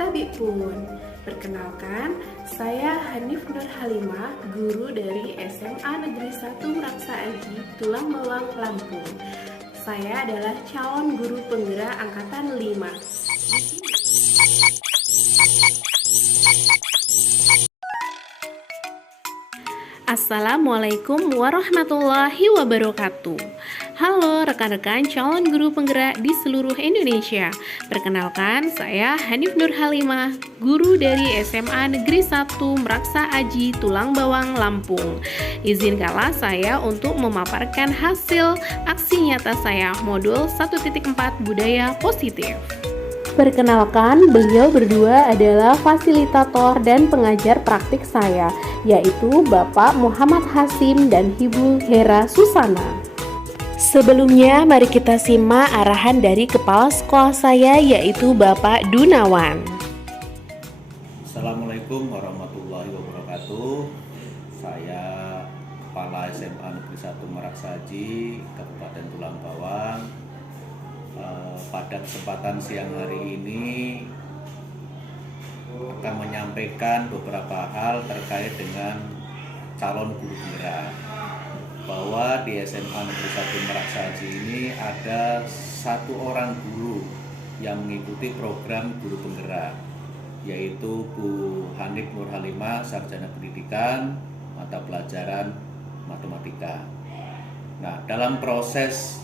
Tabi pun. Perkenalkan, saya Hanif Nur Halimah, guru dari SMA Negeri 1 Meraksa Aji, Tulang Bawang, Lampung. Saya adalah calon guru penggerak angkatan 5. Assalamualaikum warahmatullahi wabarakatuh. Halo rekan-rekan calon guru penggerak di seluruh Indonesia. Perkenalkan, saya Hanif Nur Halimah, guru dari SMA Negeri 1 Meraksa Aji, Tulang Bawang, Lampung. Izinkanlah saya untuk memaparkan hasil aksi nyata saya modul 1.4 Budaya Positif. Perkenalkan, beliau berdua adalah fasilitator dan pengajar praktik saya, yaitu Bapak Muhammad Hasim dan Ibu Hera Susana. Sebelumnya, mari kita simak arahan dari kepala sekolah saya, yaitu Bapak Dunawan. Assalamualaikum warahmatullahi wabarakatuh. Saya Kepala SMA Negeri 1 Meraksa Aji, Kabupaten Tulang Bawang. Pada kesempatan siang hari ini akan menyampaikan beberapa hal terkait dengan calon guru penggerak. Bahwa di SMA Negeri 1 Meraksa Aji ini ada satu orang guru yang mengikuti program guru penggerak, yaitu Bu Hanif Nur Halimah, Sarjana Pendidikan, mata pelajaran Matematika. Nah, dalam proses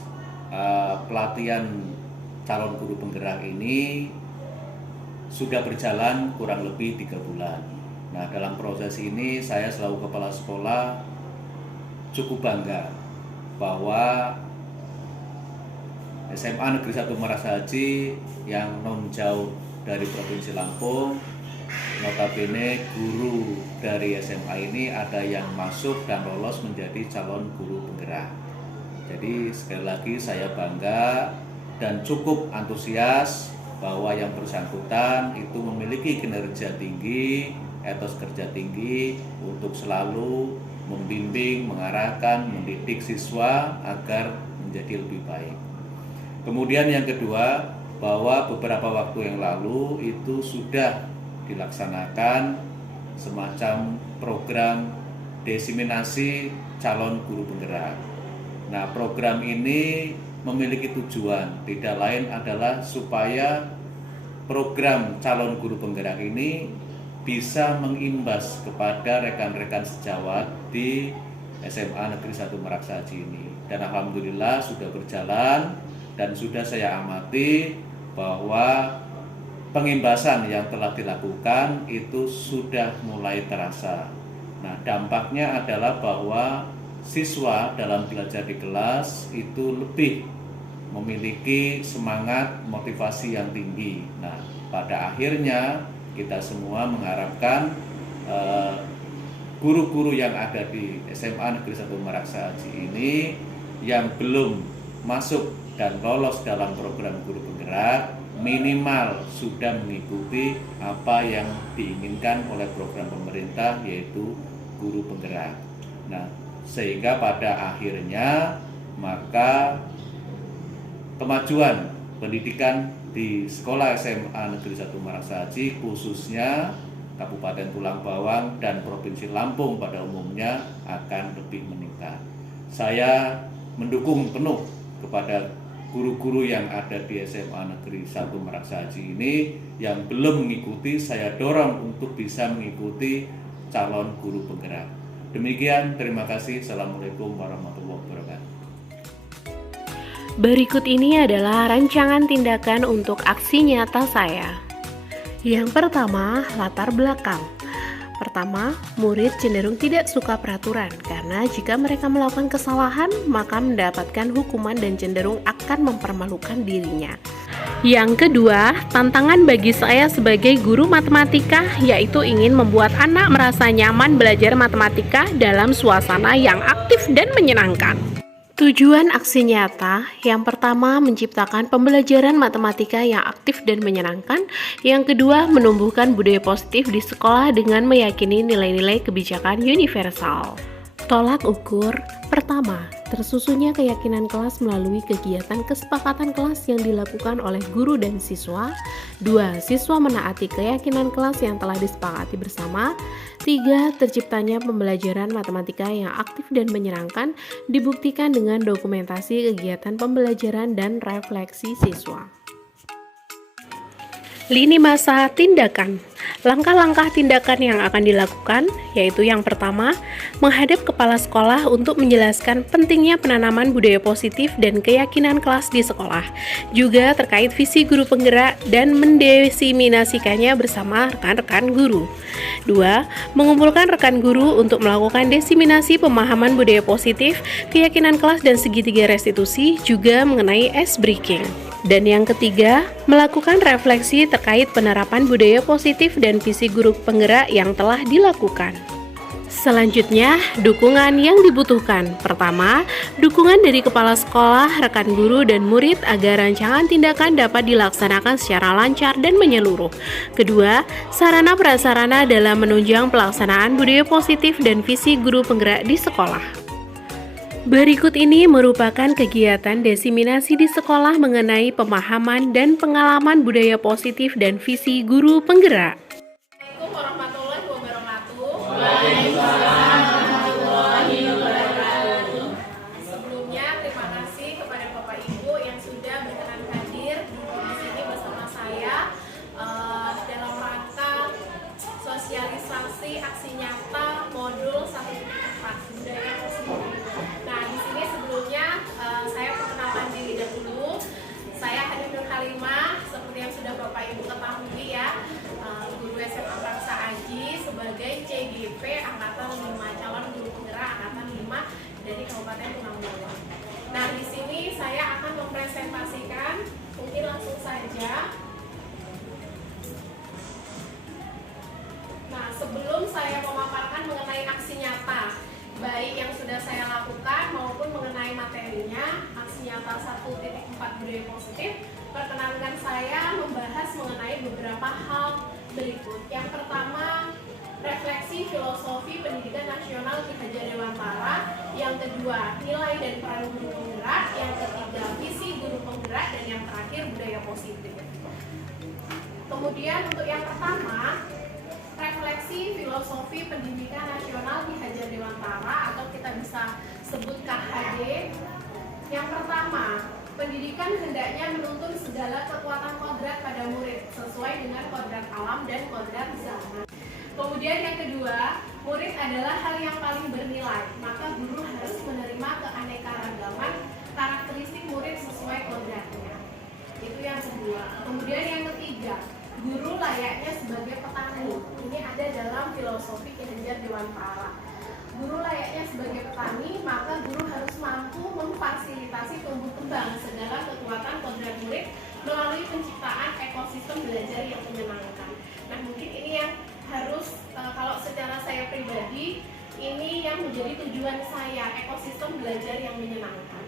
pelatihan calon guru penggerak ini sudah berjalan kurang lebih 3 bulan. Nah, dalam proses ini saya selaku kepala sekolah cukup bangga bahwa SMA Negeri 1 Meraksa Aji yang non jauh dari Provinsi Lampung, notabene guru dari SMA ini ada yang masuk dan lolos menjadi calon guru penggerak. Jadi sekali lagi saya bangga dan cukup antusias bahwa yang bersangkutan itu memiliki kinerja tinggi, etos kerja tinggi untuk selalu membimbing, mengarahkan, mendidik siswa agar menjadi lebih baik. Kemudian yang kedua, bahwa beberapa waktu yang lalu itu sudah dilaksanakan semacam program diseminasi calon guru penggerak. Nah, program ini memiliki tujuan tidak lain adalah supaya program calon guru penggerak ini bisa mengimbas kepada rekan-rekan sejawat di SMA Negeri 1 Meraksa Aji ini. Dan alhamdulillah sudah berjalan dan sudah saya amati bahwa pengimbasan yang telah dilakukan itu sudah mulai terasa. Nah, dampaknya adalah bahwa siswa dalam belajar di kelas itu lebih memiliki semangat motivasi yang tinggi. Nah, pada akhirnya kita semua mengharapkan guru-guru yang ada di SMA Negeri 1 Meraksa Aji ini yang belum masuk dan lolos dalam program guru penggerak minimal sudah mengikuti apa yang diinginkan oleh program pemerintah, yaitu guru penggerak. Nah, sehingga pada akhirnya maka kemajuan pendidikan di sekolah SMA Negeri 1 Meraksa Aji khususnya Kabupaten Tulang Bawang dan Provinsi Lampung pada umumnya akan lebih meningkat. Saya mendukung penuh kepada guru-guru yang ada di SMA Negeri 1 Meraksa Aji ini yang belum mengikuti, saya dorong untuk bisa mengikuti calon guru penggerak. Demikian, terima kasih. Assalamualaikum warahmatullahi wabarakatuh. Berikut ini adalah rancangan tindakan untuk aksi nyata saya. Yang pertama, latar belakang. Pertama, murid cenderung tidak suka peraturan karena jika mereka melakukan kesalahan, maka mendapatkan hukuman dan cenderung akan mempermalukan dirinya. Yang kedua, tantangan bagi saya sebagai guru matematika yaitu ingin membuat anak merasa nyaman belajar matematika dalam suasana yang aktif dan menyenangkan. Tujuan aksi nyata, yang pertama menciptakan pembelajaran matematika yang aktif dan menyenangkan. Yang kedua, menumbuhkan budaya positif di sekolah dengan meyakini nilai-nilai kebijakan universal. Tolak ukur, Pertama, tersusunnya keyakinan kelas melalui kegiatan kesepakatan kelas yang dilakukan oleh guru dan siswa. 2. Siswa menaati keyakinan kelas yang telah disepakati bersama. 3. Terciptanya pembelajaran matematika yang aktif dan menyenangkan dibuktikan dengan dokumentasi kegiatan pembelajaran dan refleksi siswa. Lini masa tindakan. Langkah-langkah tindakan yang akan dilakukan yaitu yang pertama, menghadap kepala sekolah untuk menjelaskan pentingnya penanaman budaya positif dan keyakinan kelas di sekolah, juga terkait visi guru penggerak dan mendesiminasikannya bersama rekan-rekan guru. 2. Mengumpulkan rekan guru untuk melakukan desiminasi pemahaman budaya positif, keyakinan kelas dan segitiga restitusi, juga mengenai ice breaking. Dan yang ketiga, melakukan refleksi terkait penerapan budaya positif dan visi guru penggerak yang telah dilakukan. Selanjutnya, dukungan yang dibutuhkan. Pertama, dukungan dari kepala sekolah, rekan guru, dan murid agar rancangan tindakan dapat dilaksanakan secara lancar dan menyeluruh. Kedua, sarana prasarana dalam menunjang pelaksanaan budaya positif dan visi guru penggerak di sekolah. Berikut ini merupakan kegiatan desiminasi di sekolah mengenai pemahaman dan pengalaman budaya positif dan visi guru penggerak. Assalamualaikum warahmatullahi wabarakatuh. Waalaikumsalam warahmatullahi wabarakatuh. Sebelumnya terima kasih kepada Bapak Ibu yang sudah berkenan hadir di sini bersama saya dalam rangka sosialisasi aksi nyata modul 1.4 budaya positif. Nah, di sini sebelumnya saya perkenalkan diri dahulu. Saya Hanif Nur Halimah, seperti yang sudah Bapak Ibu ketahui ya, guru SMA Praksa Aji sebagai CGP Angkatan 5, calon guru penggerak Angkatan 5 dari Kabupaten Tunggul. Nah, di sini saya akan mempresentasikan, mungkin langsung saja. Nah, sebelum saya memaparkan mengenai aksi nyata, baik yang sudah saya lakukan maupun mengenai materinya, aksi nyata 1.4 budaya positif, perkenankan saya membahas mengenai beberapa hal berikut. Yang pertama, refleksi filosofi pendidikan nasional Ki Hajar Dewantara. Yang kedua, nilai dan peran guru penggerak. Yang ketiga, visi guru penggerak. Dan yang terakhir, budaya positif. Kemudian untuk yang pertama, refleksi filosofi pendidikan nasional Ki Hajar Dewantara, atau kita bisa sebut KHD. Yang pertama, pendidikan hendaknya menuntun segala kekuatan kodrat pada murid sesuai dengan kodrat alam dan kodrat zaman. Kemudian yang kedua, murid adalah hal yang paling bernilai, maka guru harus menerima keanekaragaman karakteristik murid sesuai kodratnya. Itu yang kedua. Kemudian yang ketiga, guru layaknya sebagai petani. Ini ada dalam filosofi Ki Hajar Dewantara. Guru layaknya sebagai petani, maka guru harus mampu memfasilitasi tumbuh kembang segala kekuatan kodrat murid melalui penciptaan ekosistem belajar yang menyenangkan. Nah, mungkin ini yang harus, kalau secara saya pribadi, ini yang menjadi tujuan saya, ekosistem belajar yang menyenangkan.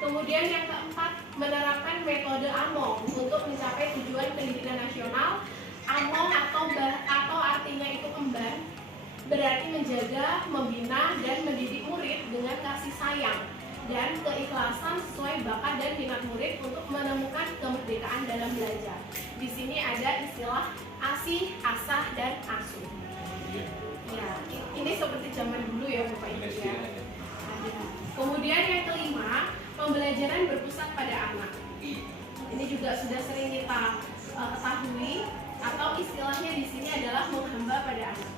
Kemudian yang keempat, menerapkan metode AMONG untuk mencapai tujuan pendidikan nasional. AMONG atau artinya itu emban, berarti menjaga, membina, dan mendidik murid dengan kasih sayang dan keikhlasan sesuai bakat dan minat murid untuk menemukan kemerdekaan dalam belajar. Di sini ada istilah asih, asah, dan asuh. Ya, ini seperti zaman dulu ya Bapak Ibu ya. Kemudian yang kelima, pembelajaran berpusat pada anak. Ini juga sudah sering kita ketahui, atau istilahnya di sini adalah menghamba pada anak.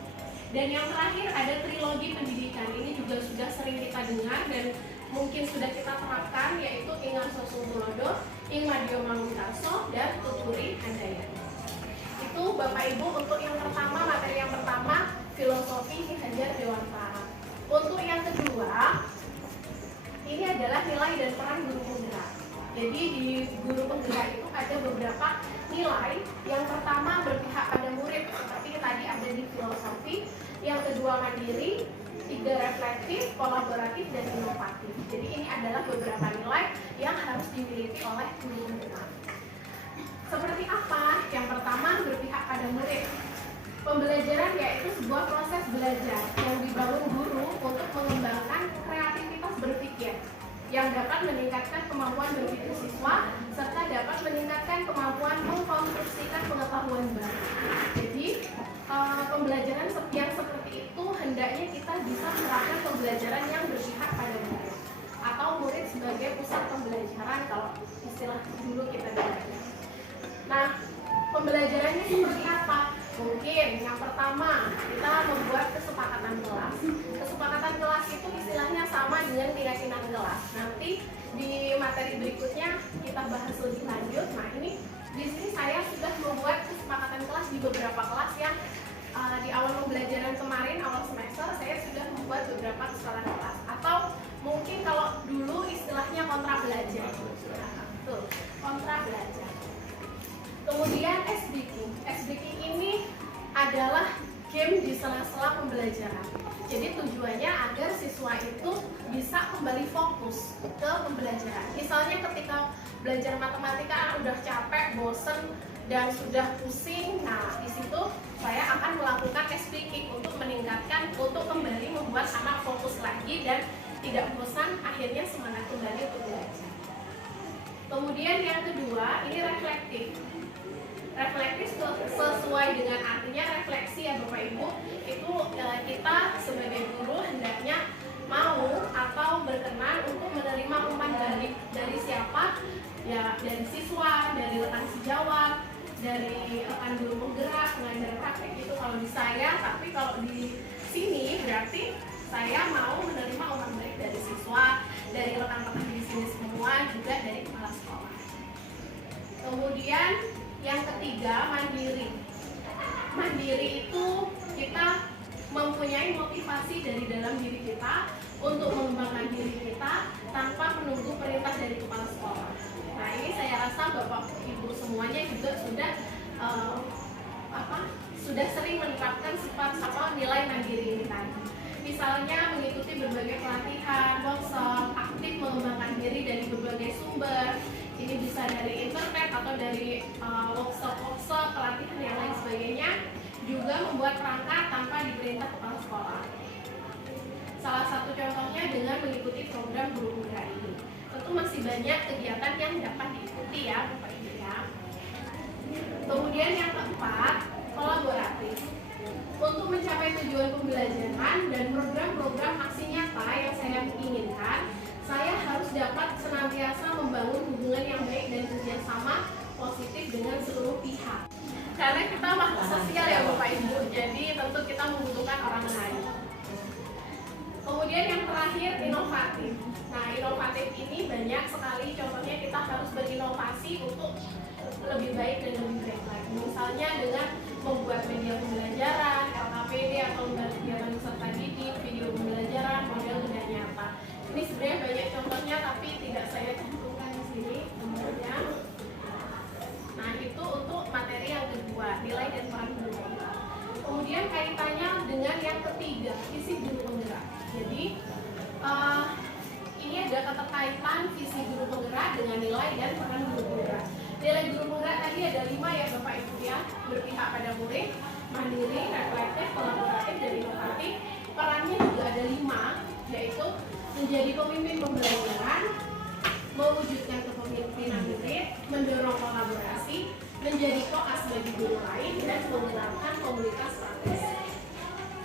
Dan yang terakhir ada trilogi pendidikan. Ini juga sudah sering kita dengar dan mungkin sudah kita terapkan, yaitu Ing Ngarso Sumulodo, Ing Madio Mangunkarso, dan Tuturi Handayani. Itu Bapak Ibu untuk yang pertama, materi yang pertama, filosofi Ki Hajar Dewantara. Untuk yang kedua, ini adalah nilai dan peran guru penggerak. Jadi di guru penggerak itu ada beberapa nilai. Yang pertama berpihak pada murid, seperti tadi ada di filosofi. Yang kedua mandiri, tiga reflektif, kolaboratif, dan inovatif. Jadi ini adalah beberapa nilai yang harus dimiliki oleh guru penggerak. Seperti apa? Yang pertama berpihak pada murid. Pembelajaran yaitu sebuah proses belajar yang dibangun guru untuk mengembangkan kreativitas yang dapat meningkatkan kemampuan berpikir siswa serta dapat meningkatkan kemampuan mengkonstruksikan pengetahuan baru. Jadi pembelajaran yang seperti itu hendaknya kita bisa menerapkan pembelajaran yang berpihak pada murid atau murid sebagai pusat pembelajaran kalau istilah dulu kita dengar. Nah, pembelajarannya seperti apa? Mungkin yang pertama kita membuat kesepakatan kelas. Kesepakatan kelas itu istilahnya sama dengan keyakinan kelas. Nanti di materi berikutnya kita bahas lebih lanjut. Nah, ini di sini saya sudah membuat kesepakatan kelas di beberapa kelas yang di awal pembelajaran kemarin, awal semester saya sudah membuat beberapa kesepakatan kelas. Atau mungkin kalau dulu istilahnya kontra belajar. Nah, tuh, kontra belajar. Kemudian SBQ ini adalah game di sela-sela pembelajaran. Jadi tujuannya agar siswa itu bisa kembali fokus ke pembelajaran. Misalnya ketika belajar matematika udah capek, bosen, dan sudah pusing, nah di situ saya akan melakukan SBQ untuk meningkatkan, untuk kembali membuat anak fokus lagi dan tidak bosan, akhirnya semangat kembali untuk belajar. Kemudian yang kedua, ini reflektif. Reflektif sesuai dengan artinya refleksi ya Bapak Ibu, itu kita sebagai guru hendaknya mau atau berkenan untuk menerima umpan balik dari siapa? Ya dari siswa, dari rekan sejawat, dari rekan guru penggerak, pengajar praktek itu kalau di saya, tapi kalau di sini berarti saya mau menerima umpan balik dari siswa, dari rekan-rekan di sini semua, juga dari kepala sekolah. Kemudian yang ketiga, mandiri. Mandiri itu kita mempunyai motivasi dari dalam diri kita untuk mengembangkan diri kita tanpa menunggu perintah dari kepala sekolah. Nah, ini saya rasa Bapak Ibu semuanya juga sudah sering menerapkan sifat nilai mandiri ini tadi. Misalnya mengikuti berbagai pelatihan, workshop, aktif mengembangkan diri dari berbagai sumber. Ini bisa dari internet atau dari workshop, pelatihan yang lain sebagainya. Juga membuat perangkat tanpa diperintah kepala sekolah. Salah satu contohnya dengan mengikuti program guru penggerak ini. Tentu masih banyak kegiatan yang dapat diikuti ya Bapak Ibu ya. Kemudian yang keempat, kolaboratif. Untuk mencapai tujuan pembelajaran dan program-program aksi nyata yang saya inginkan, saya harus dapat senantiasa membangun hubungan yang baik dan kerjasama positif dengan seluruh pihak. Karena kita makhluk sosial ya Bapak Ibu, jadi tentu kita membutuhkan orang lain. Kemudian yang terakhir, inovatif. Nah, inovatif ini banyak sekali, contohnya kita harus berinovasi untuk lebih baik dan lebih baik lagi. Misalnya dengan membuat media pembelajaran, LKPD atau kegiatan peserta didik, video pembelajaran, model dan nyata. Ini sebenarnya banyak contohnya tapi tidak saya cantumkan di sini sebenarnya. Nah, itu untuk materi yang kedua, nilai dan peran guru penggerak. Kemudian kaitannya dengan yang ketiga, visi guru penggerak. Jadi ini ada keterkaitan visi guru penggerak dengan nilai dan peran guru penggerak. Nilai guru penggerak tadi ada 5 ya Bapak Ibu ya, berpihak pada murid, mandiri, reflektif, kolaboratif, dan inovatif. Perannya juga ada 5, yaitu menjadi pemimpin pembelajaran, mewujudkan kepemimpinan murid, mendorong kolaborasi, menjadi koas bagi guru lain, dan menggerakkan komunitas praktis.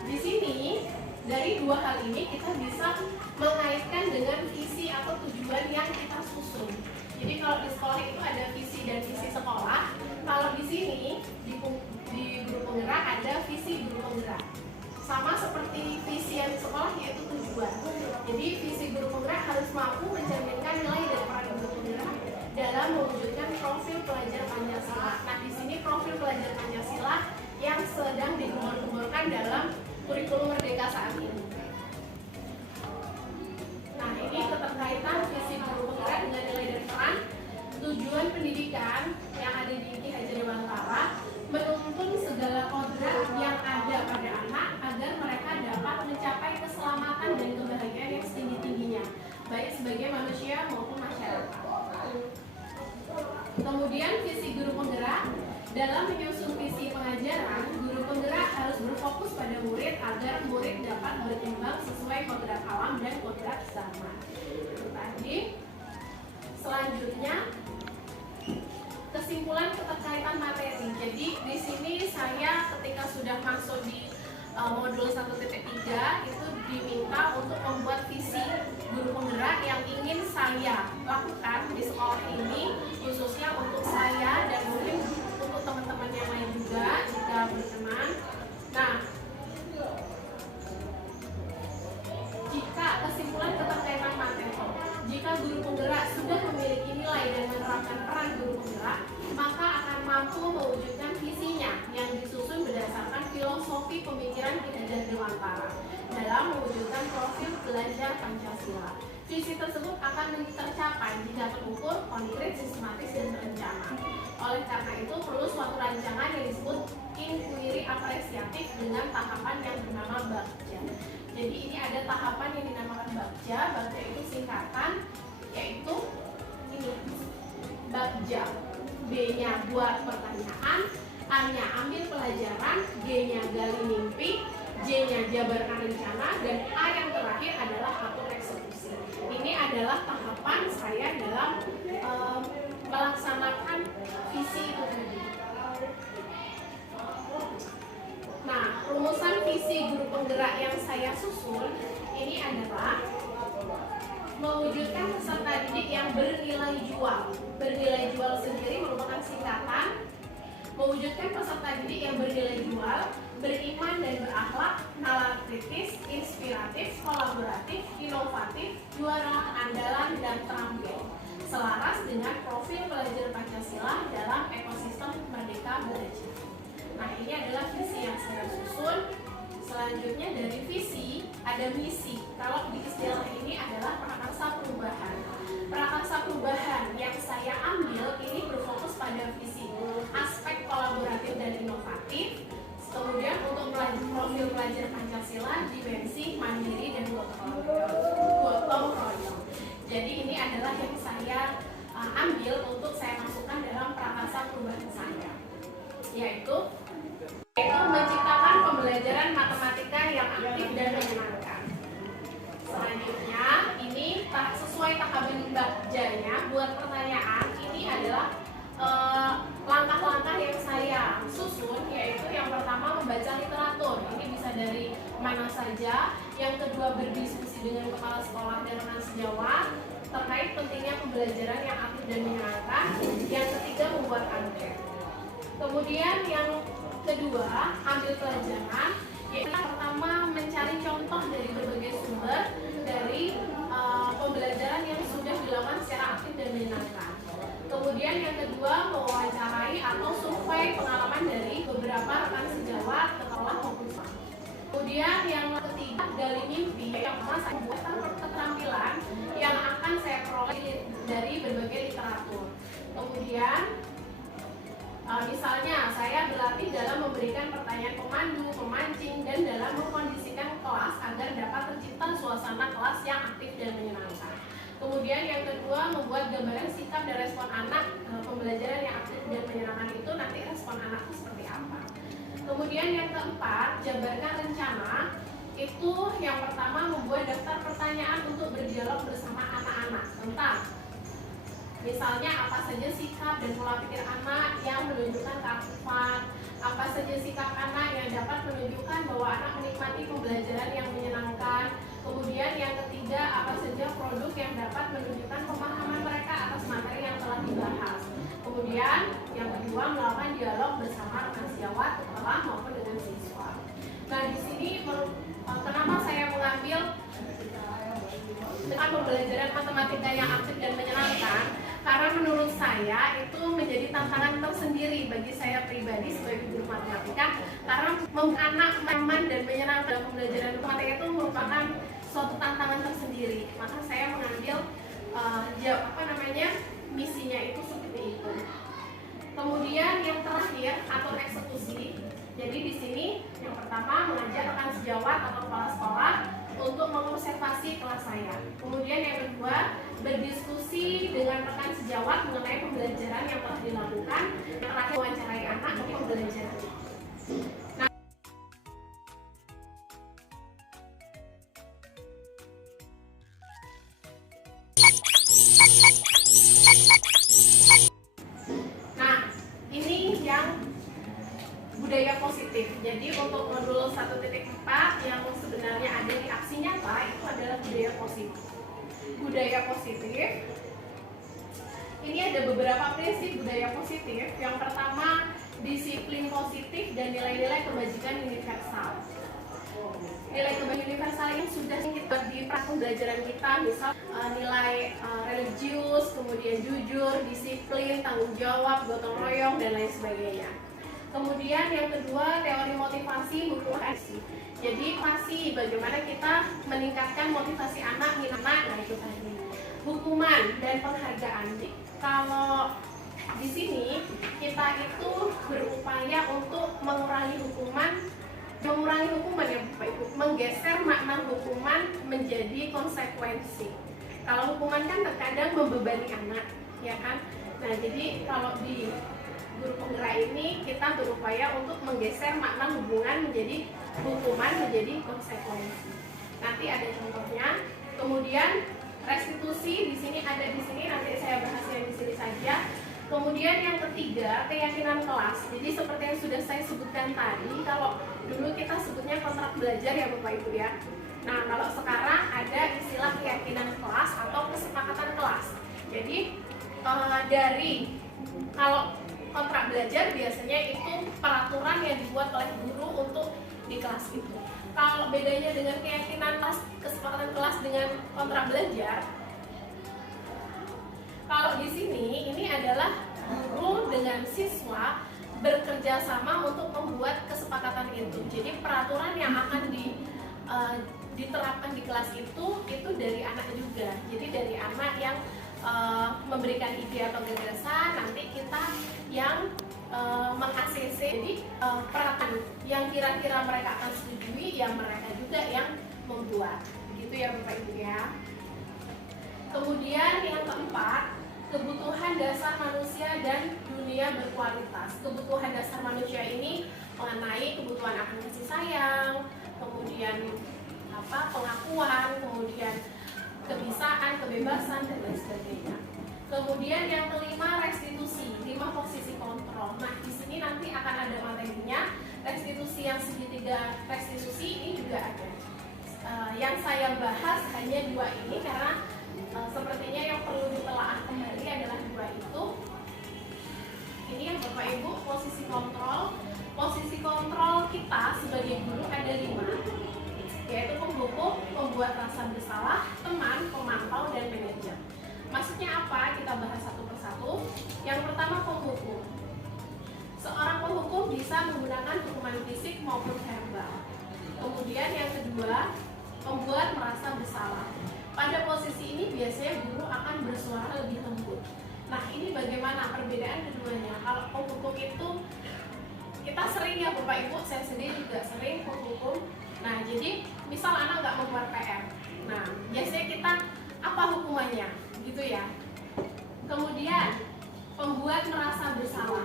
Di sini dari 2 hal ini kita bisa mengaitkan dengan visi atau tujuan yang kita susun. Jadi kalau di sekolah itu ada visi dan visi sekolah, kalau di sini di guru penggerak ada visi guru penggerak. Sama seperti visi yang di sekolah yaitu tujuan. Jadi visi guru penggerak harus mampu mencerminkan nilai dan peran guru penggerak dalam mewujudkan profil pelajar Pancasila. Nah, di sini profil pelajar Pancasila yang sedang digembar-gemborkan dalam kurikulum Merdeka saat ini. Nah, ini keterkaitan visi guru penggerak dengan nilai dan peran. Tujuan pendidikan yang ada di ITI Hajar Dewantara menuntun segala kodrat yang ada pada anak agar mereka dapat mencapai keselamatan dan kebahagiaan yang setinggi-tingginya, baik sebagai manusia maupun masyarakat. Kemudian visi guru penggerak, dalam menyusun visi pengajaran, guru penggerak harus berfokus pada murid agar murid dapat berkembang sesuai kodrat alam dan kodrat zaman. Itu tadi. modul 1.3 itu diminta untuk membuat visi guru penggerak yang ingin saya lakukan di sekolah ini, khususnya untuk saya dan mungkin untuk teman-teman yang lain juga jika berkenan. Nah, jika kesimpulan keterkaitan materi, jika guru penggerak sudah memiliki nilai dan menerapkan peran guru penggerak, maka akan mampu mewujudkan visinya yang disusun berdasarkan filosofi pemikiran Ki Hajar Dewantara dalam mewujudkan profil belajar Pancasila. Visi tersebut akan tercapai jika terukur, konkret, sistematis, dan terencana. Oleh karena itu, perlu suatu rancangan yang disebut inquiry apresiatif dengan tahapan yang bernama Bagja. Jadi ini ada tahapan yang dinamakan Bagja. Bagja itu singkatan, yaitu ini Bagja. B-nya buat pertanyaan, A-nya ambil pelajaran, G-nya gali mimpi, J-nya jabarkan rencana, dan A yang terakhir adalah atur eksekusi. Ini adalah tahapan saya dalam melaksanakan visi itu tadi. Nah, rumusan visi guru penggerak yang saya susun ini adalah mewujudkan peserta didik yang bernilai jual. Bernilai jual sendiri merupakan singkatan mewujudkan peserta didik yang bernilai jual, beriman dan berakhlak, nalar kritis, inspiratif, kolaboratif, inovatif, juara, andalan, dan terampil, selaras dengan profil pelajar Pancasila dalam ekosistem Merdeka Belajar. Nah, ini adalah visi yang saya susun. Selanjutnya dari visi ada misi. Kalau di istilah ini adalah prakarsa perubahan. Prakarsa perubahan yang saya ambil ini berfokus pada visi aspek kolaboratif dan inovatif. Kemudian untuk profil pelajar Pancasila, dimensi mandiri dan gotong royong. Jadi ini adalah yang saya ambil untuk saya masukkan dalam prakarsa perubahan saya, yaitu menciptakan pembelajaran matematika yang aktif dan menyenangkan. Selanjutnya, ini sesuai tahapan Bagjanya, buat pertanyaan, ini adalah langkah-langkah yang saya susun, yaitu yang pertama membaca literatur. Ini bisa dari mana saja. Yang kedua, berdiskusi dengan kepala sekolah dan rekan sejawat terkait pentingnya pembelajaran yang aktif dan menyenangkan. Yang ketiga, membuat angket. Kemudian yang kedua, ambil pelajaran, yaitu yang pertama mencari contoh dari berbagai sumber dari pembelajaran yang sudah dilakukan secara aktif dan menyenangkan. Kemudian yang kedua, mewawancarai atau survei pengalaman dari beberapa rekan sejawat, sekolah maupun sekolah. Kemudian yang ketiga, gali mimpi, yang pertama saya buat keterampilan yang akan saya peroleh dari berbagai literatur. Kemudian misalnya saya berlatih dalam memberikan pertanyaan pemandu, pemancing, dan dalam mengkondisikan kelas agar dapat tercipta suasana kelas yang aktif dan menyenangkan. Kemudian yang kedua, membuat gambaran sikap dan respon anak pembelajaran yang aktif dan menyenangkan itu, nanti respon anak itu seperti apa. Kemudian yang keempat, jabarkan rencana. Itu yang pertama, membuat daftar pertanyaan untuk berdialog bersama anak-anak tentang misalnya apa saja sikap dan pola pikir anak yang menunjukkan keaktifan, apa saja sikap anak yang dapat menunjukkan bahwa anak menikmati pembelajaran yang menyenangkan. Kemudian yang ketiga, apa saja produk yang dapat menunjukkan pemahaman mereka atas materi yang telah dibahas. Kemudian yang kedua, melakukan dialog bersama rekan sejawat, kepala maupun dengan siswa. Nah, di sini kenapa saya mengambil dengan pembelajaran matematika yang aktif dan menyenangkan? Karena menurut saya itu menjadi tantangan tersendiri bagi saya pribadi sebagai guru matematika, karena anak nyaman dan menyenangkan dalam pembelajaran matematika itu merupakan suatu tantangan tersendiri. Maka saya mengambil misinya itu seperti itu. Kemudian yang terakhir, atur eksekusi. Jadi di sini yang pertama, mengajak rekan sejawat atau kepala sekolah untuk mengobservasi kelas saya. Kemudian yang kedua, berdiskusi dengan rekan sejawat mengenai pembelajaran yang telah dilakukan. Yang terakhir, wawancarai anak untuk pembelajaran. Nah, ini yang budaya positif. Jadi untuk modul 1.4 budaya positif. Ini ada beberapa prinsip budaya positif. Yang pertama, disiplin positif dan nilai-nilai kebajikan universal. Nilai kebajikan universal ini sudah kita di pembelajaran kita, misal nilai religius, kemudian jujur, disiplin, tanggung jawab, gotong royong, dan lain sebagainya. Kemudian yang kedua, teori motivasi motivasi. Jadi pasti bagaimana kita meningkatkan motivasi anak, nah itu tadi. Hukuman dan penghargaan. Kalau di sini kita itu berupaya untuk mengurangi hukuman ya Bapak Ibu, menggeser makna hukuman menjadi konsekuensi. Kalau hukuman kan terkadang membebani anak, ya kan? Nah, jadi kalau di guru penggerak ini kita berupaya untuk menggeser makna hubungan menjadi hukuman menjadi konsekuensi. Nanti ada contohnya. Kemudian restitusi di sini ada di sini, nanti saya bahas yang di sini saja. Kemudian yang ketiga, keyakinan kelas. Jadi seperti yang sudah saya sebutkan tadi, kalau dulu kita sebutnya kontrak belajar ya Bapak Ibu ya. Nah, kalau sekarang ada istilah keyakinan kelas atau kesepakatan kelas. Jadi dari kalau kontrak belajar biasanya itu peraturan yang dibuat oleh guru untuk di kelas itu. Kalau bedanya dengan keyakinan kelas, kesepakatan kelas dengan kontrak belajar, kalau di sini ini adalah guru dengan siswa bekerja sama untuk membuat kesepakatan itu. Jadi peraturan yang akan diterapkan di kelas itu dari anak juga. Jadi dari anak yang memberikan ide atau gagasan, nanti kita yang meng-ACC. Jadi peraturan yang kira-kira mereka akan setujui, yang mereka juga yang membuat. Begitu ya Bapak Ibu ya. Kemudian yang keempat, kebutuhan dasar manusia dan dunia berkualitas. Kebutuhan dasar manusia ini mengenai kebutuhan akan kasih sayang, kemudian pengakuan, kemudian kebisaan, kebebasan, dan lain sebagainya. Kemudian yang kelima, restitusi, 5 posisi kontrol. Nah, di sini nanti akan ada materinya. Restitusi yang segitiga restitusi ini juga ada. Yang saya bahas hanya 2 ini karena sepertinya yang perlu ditelaah kembali adalah 2 itu. Ini yang Bapak Ibu, posisi kontrol. Posisi kontrol kita sebagai guru ada 5, yaitu penghukum, pembuat rasa bersalah, teman, pemantau, dan manajer. Maksudnya apa? Kita bahas satu persatu. Yang pertama, penghukum. Seorang penghukum bisa menggunakan hukuman fisik maupun verbal. Kemudian yang kedua, pembuat merasa bersalah. Pada posisi ini biasanya guru akan bersuara lebih lembut. Nah, ini bagaimana perbedaan keduanya? Kalau penghukum itu kita sering ya Bapak Ibu, saya sendiri juga sering penghukum. Nah, jadi misal anak nggak membuat PR. Nah, biasanya kita apa hukumannya? Gitu ya. Kemudian pembuat merasa bersalah.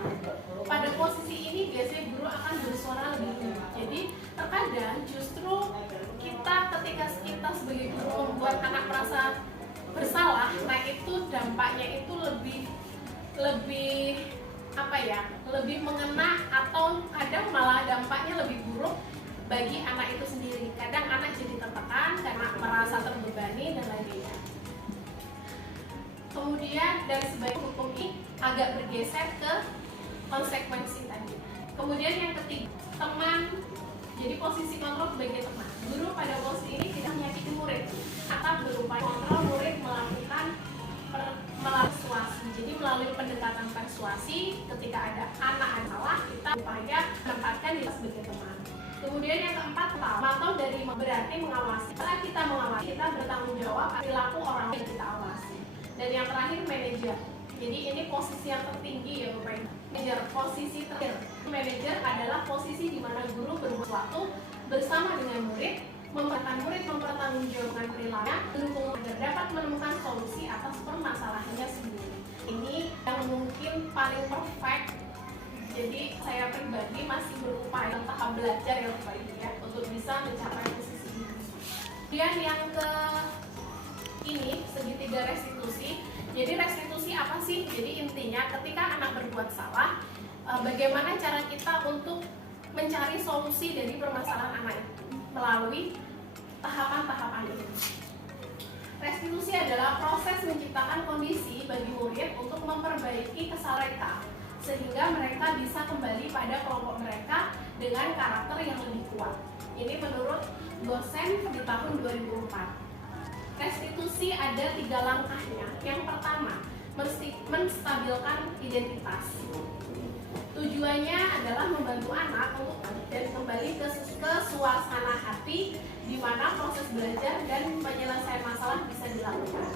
Pada posisi ini biasanya guru akan bersuara lebih lembut. Jadi terkadang justru kita ketika kita sebagai guru membuat anak merasa bersalah, nah itu dampaknya itu lebih lebih mengena, atau kadang malah dampaknya lebih buruk bagi anak itu sendiri. Kadang anak jadi tertekan karena merasa terbebani dan lain-lain. Kemudian dari sebagai hukum ini agak bergeser ke konsekuensi tadi. Kemudian yang ketiga, teman. Jadi posisi kontrol sebagai teman. Guru pada posisi ini tidak menyakiti murid, atau berupaya kontrol murid melakukan persuasi. Jadi melalui pendekatan persuasi, ketika ada anak yang salah, kita upaya menempatkan dia sebagai teman. Kemudian yang keempat, mantau dari berarti mengawasi. Saat kita mengawasi, kita bertanggung jawab perilaku orang yang kita awasi. Dan yang terakhir, manajer. Jadi ini posisi yang tertinggi ya Bapak Ibu. Manajer, posisi terakhir. Manajer adalah posisi di mana guru berbuat sesuatu bersama dengan murid, membuatkan murid mempertanggungjawabkan perilakunya, mendukung agar dapat menemukan solusi atas permasalahannya sendiri. Ini yang mungkin paling perfect. Jadi saya pribadi masih berupaya tahap belajar ya Bapak Ibu ya, untuk bisa mencapai posisi ini. Kemudian yang ini segitiga restitusi. Jadi restitusi apa sih? Jadi intinya ketika anak berbuat salah, bagaimana cara kita untuk mencari solusi dari permasalahan anak itu melalui tahapan-tahapan itu. Restitusi adalah proses menciptakan kondisi bagi murid untuk memperbaiki kesalahan mereka, sehingga mereka bisa kembali pada kelompok mereka dengan karakter yang lebih kuat. Ini menurut dosen di tahun 2004. Restitusi ada 3 langkahnya. Yang pertama, menstabilkan identitas. Tujuannya adalah membantu anak untuk dan kembali ke suasana hati di mana proses belajar dan penyelesaian masalah bisa dilakukan.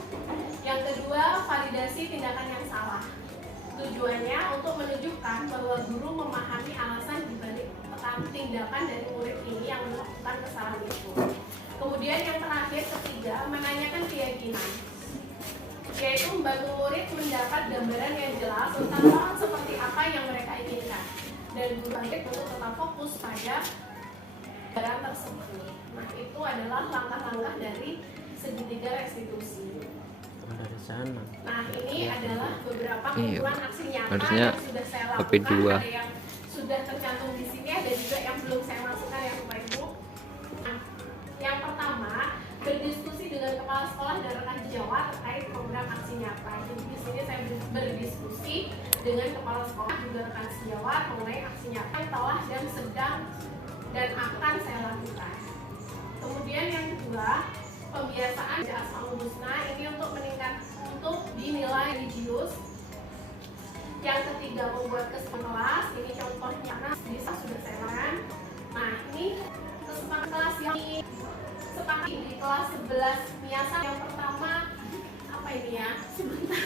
Yang kedua, validasi tindakan yang salah. Tujuannya untuk menunjukkan bahwa guru memahami alasan dibalik tindakan dari murid ini yang melakukan kesalahan itu. Kemudian yang terakhir, ketiga, menanyakan keyakinan, yaitu membantu murid mendapat gambaran yang jelas tentang hal seperti apa yang mereka inginkan, dan guru untuk tetap fokus pada gambaran tersebut. Nah, itu adalah langkah-langkah dari segitiga restitusi. Dari sana. Nah, ini adalah beberapa kumpulan aksi nyata harusnya yang sudah saya lakukan. HP2. Ada yang sudah tercantum di sini, ada juga yang belum saya masukkan ya Bapak Ibu. Nah, yang pertama, berdiskusi dengan kepala sekolah dan rekan sejawat terkait program aksi nyata. Jadi di sini saya berdiskusi dengan kepala sekolah juga rekan sejawat mengenai aksi nyata yang telah dan sedang dan akan saya lakukan. Kemudian yang kedua, pembiasaan Asmaul Husna ini untuk dinilai religius. Yang ketiga, membuat kesepakatan kelas. Ini contohnya bisa sudah saya lakukan. Nah, ini kesepakatan kelas yang seperti di kelas 11 biasa. Yang pertama apa ini ya? Sebentar.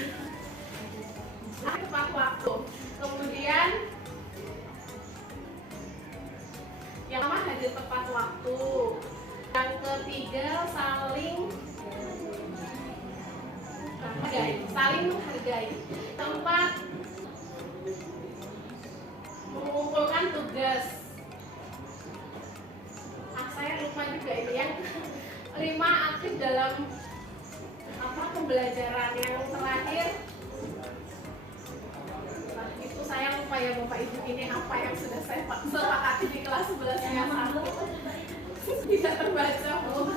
Tepat waktu. Kemudian yang pertama hadir tepat waktu. Yang ketiga saling menghargai. Keempat, mengumpulkan tugas. Saya lupa juga ini yang 5, aktif dalam pembelajaran. Yang terakhir, itu saya lupa ya Bapak Ibu, ini apa yang sudah saya sepakati di kelas 11 yang 1. Tidak terbaca Bu.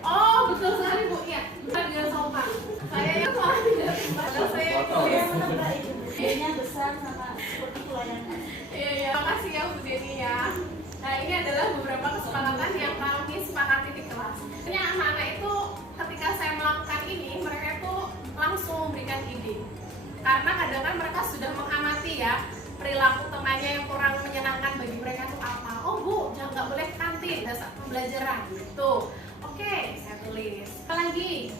Oh betul sekali Bu, ya tidak sopan. Saya yang salah tidak terbaca, saya Idenya besar sama seperti pelayanan. Iya, makasih ya Bu Deni ya. Nah, ini adalah beberapa kesepakatan yang kami sepakati di kelas. Sebenarnya anak-anak itu ketika saya melakukan ini, mereka itu langsung memberikan ide. Karena kadang-kadang mereka sudah mengamati ya perilaku temannya yang kurang menyenangkan bagi mereka itu apa. Oh Bu, jangan nggak boleh ke kantin, dasar pembelajaran gitu. Oke, saya tulis. Apa lagi?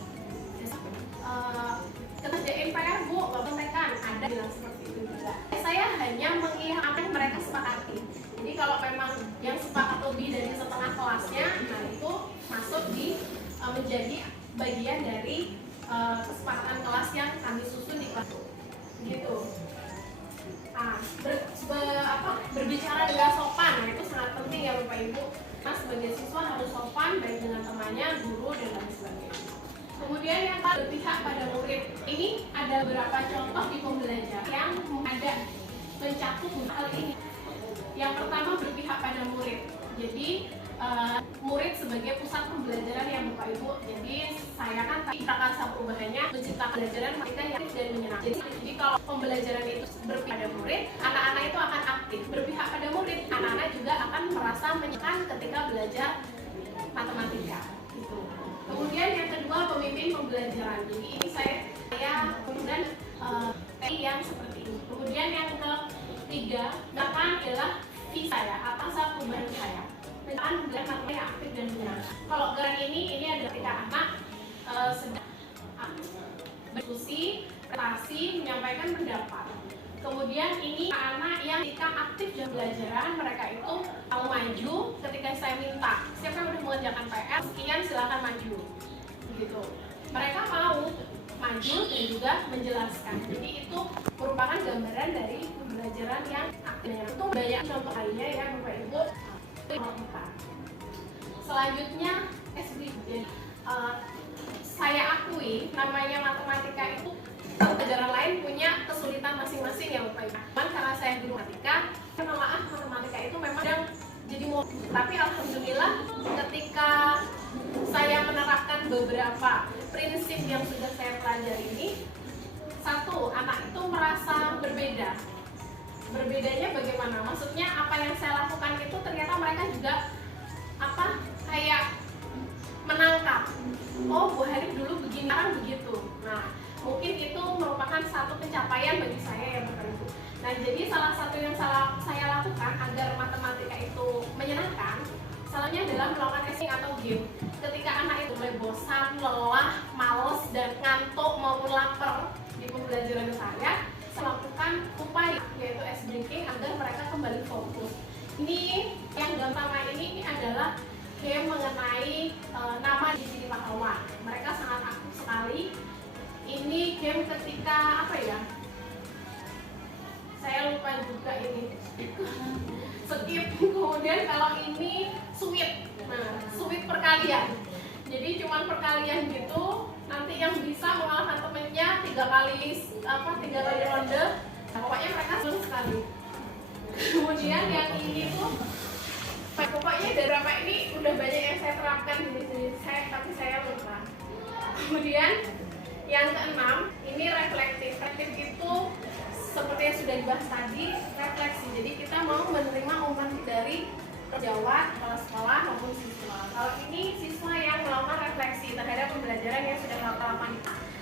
Kerjain PR Bu, Bapak tekan. Ada bilang seperti itu juga. Saya hanya mengingatkan mereka sepakati. Jadi kalau memang yang sepakat lebih dari setengah kelasnya, nah itu masuk di menjadi bagian dari kesepakatan kelas yang kami susun di kelas gitu. Nah, berbicara dengan sopan, nah itu sangat penting ya Bapak Ibu. Nah, sebagai siswa harus sopan baik dengan temannya, guru dan lain sebagainya. Kemudian yang berpihak pada murid, ini ada beberapa contoh di pembelajaran yang ada mencakup hal ini. Yang pertama, berpihak pada murid. Jadi murid sebagai pusat pembelajaran yang Bapak Ibu. Jadi saya kan ciptakan perubahannya menciptakan pembelajaran mereka yang aktif dan menyenangkan. Jadi kalau pembelajaran itu berpihak pada murid, anak-anak itu akan aktif. Berpihak pada murid, anak-anak juga akan merasa menyenangkan ketika belajar matematika. Gitu. Kemudian yang kedua, pemimpin pembelajaran. Jadi ini saya kemudian yang seperti ini. Kemudian yang ketiga, bahkan adalah visi saya, apa perubahan saya. Misalkan belajar matematika yang aktif dan menyenangkan. Kalau gerak ini adalah ketika anak sedang berdiskusi, presentasi, menyampaikan pendapat. Kemudian ini anak yang ketika aktif dan belajaran, mereka itu mau maju ketika saya minta. Siapa yang udah mengerjakan PR, sekian silakan maju. Gitu. Mereka mau maju dan juga menjelaskan. Jadi itu merupakan gambaran dari pembelajaran yang aktif. Itu banyak contoh lainnya ya Bapak Ibu. Selanjutnya SDG. Saya akui namanya matematika itu pelajaran lain punya kesulitan masing-masing ya Bapak Ibu. Karena saya di matematika, maaf matematika itu memang sedang jadi tapi alhamdulillah ketika saya menerapkan beberapa prinsip yang sudah saya pelajari ini, satu, anak itu merasa berbeda. Berbedanya bagaimana? Maksudnya apa yang saya lakukan itu ternyata mereka juga kayak menangkap. Oh, Bu Hanif dulu begini, sekarang begitu. Nah, mungkin itu merupakan satu pencapaian bagi saya ya Bapak Ibu. Nah, jadi salah satu yang saya lakukan agar matematika itu menyenangkan, salahnya adalah melakukan casing atau game. Ketika anak itu mulai bosan, lelah, males, dan ngantuk maupun lapar di pembelajaran saya lakukan upaya yaitu ice breaking agar mereka kembali fokus. Ini yang gampang ini adalah game mengenai nama di sini pahlawan. Mereka sangat aktif sekali. Ini game ketika saya lupa juga ini. Skip. Kemudian kalau ini sweet. Nah, sweet perkalian. Jadi cuman perkalian gitu. Nanti yang bisa mengalahkan temennya 3 kali ronde. Nah, pokoknya mereka senang sekali. Kemudian yang ini tuh pokoknya beberapa ini udah banyak yang saya terapkan di sini, tapi saya lupa. Kemudian yang keenam ini reflektif. Reflektif itu seperti yang sudah dibahas tadi, refleksi. Jadi kita mau menerima umpan dari sejawat, kepala sekolah maupun siswa. Kalau ini siswa yang melakukan refleksi terhadap pembelajaran yang sudah dilakukan.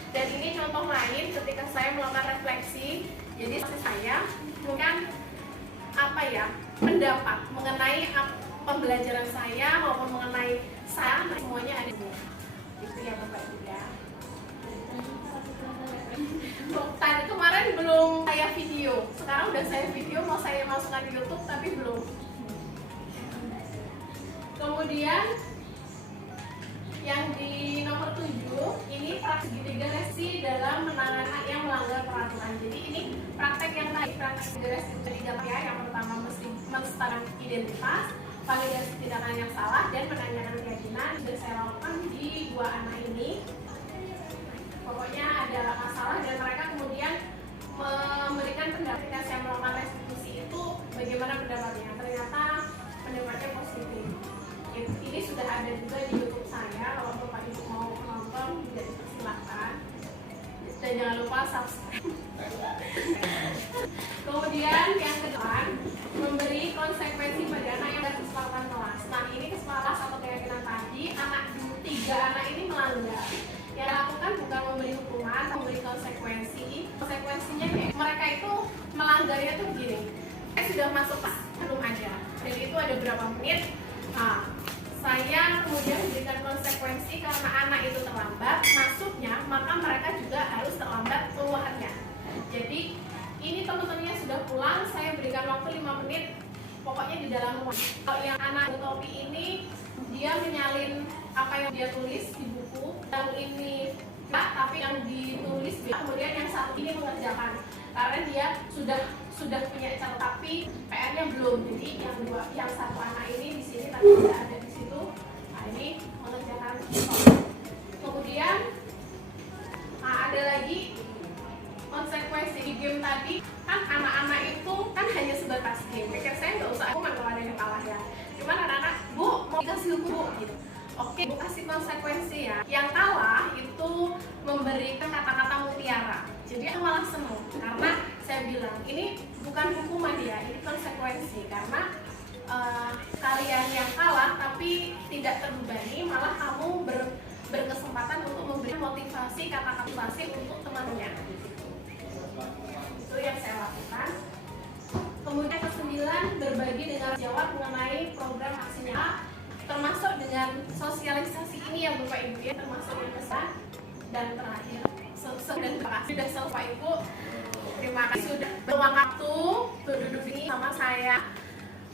Dan ini contoh lain ketika saya melakukan refleksi. Jadi saya mungkin pendapat mengenai pembelajaran saya maupun mengenai saya, semuanya ada di sini. Itu ya Bapak Ibu ya. Tadi kemarin belum saya video, sekarang udah saya video, mau saya masukkan di YouTube tapi belum. Kemudian yang di nomor 7 ini praktek segitiga resi dalam menangani anak yang melanggar peraturan. Jadi ini praktek yang tadi, praktek segitiga resi ketiga ya. Yang pertama mesti menstabilkan identitas, validasi tindakan yang salah, dan menanyakan keyakinan. Sudah saya lakukan di 2 anak ini. Pokoknya ada masalah dan mereka kemudian memberikan pendapat. Ketika saya melakukan restitusi itu bagaimana pendapatnya? Ternyata pendapatnya positif. Ini sudah ada juga di YouTube saya. Kalau Bapak Ibu mau menonton, silakan. Dan jangan lupa subscribe. Kemudian yang kedua, memberi konsekuensi pada anak yang ada kesepakatan kelas. Nah, ini kesepakatan atau keyakinan tadi, 3 anak ini melanggar. Yang lakukan bukan memberi hukuman, memberi konsekuensi. Konsekuensinya mereka itu melanggarnya tuh begini. Saya sudah masuk pas, belum ada. Jadi itu ada berapa menit. Nah, saya kemudian memberikan konsekuensi karena anak itu terlambat masuknya, maka mereka juga harus terlambat keluarnya. Jadi ini teman-temannya sudah pulang, saya berikan waktu 5 menit, pokoknya di dalam rumah. Kalau yang anak topi ini, dia menyalin apa yang dia tulis di buku, yang ini tapi yang ditulis kemudian yang satu ini mengerjakan karena dia sudah punya catatan tapi PR-nya belum. Jadi yang satu anak ini di sini tapi tidak ada di situ. Nah, ini mengerjakan. Kemudian ada lagi konsekuensi di game tadi, kan anak-anak itu kan hanya sebatas game. Pikir saya nggak usah aku kalau ada yang kalah ya. Cuman anak-anak, Bu mau dikasih hukum Bu gitu. Oke, Bu kasih konsekuensi ya. Yang kalah itu memberikan kata-kata mutiara. Jadi aku malah seneng karena saya bilang ini bukan hukuman ya, ini konsekuensi karena kalian yang kalah tapi tidak terbebani, malah kamu berkesempatan untuk memberikan motivasi, kata-kata motivasi untuk temannya. Itu yang saya lakukan. Kemudian ke-9, berbagi dengan jawab mengenai program aksinya, termasuk dengan sosialisasi ini ya Bapak Ibu ya, termasuk yang besar. Dan terakhir, sudah selesai Ibu. Terima kasih sudah berluang waktu duduk ini sama saya.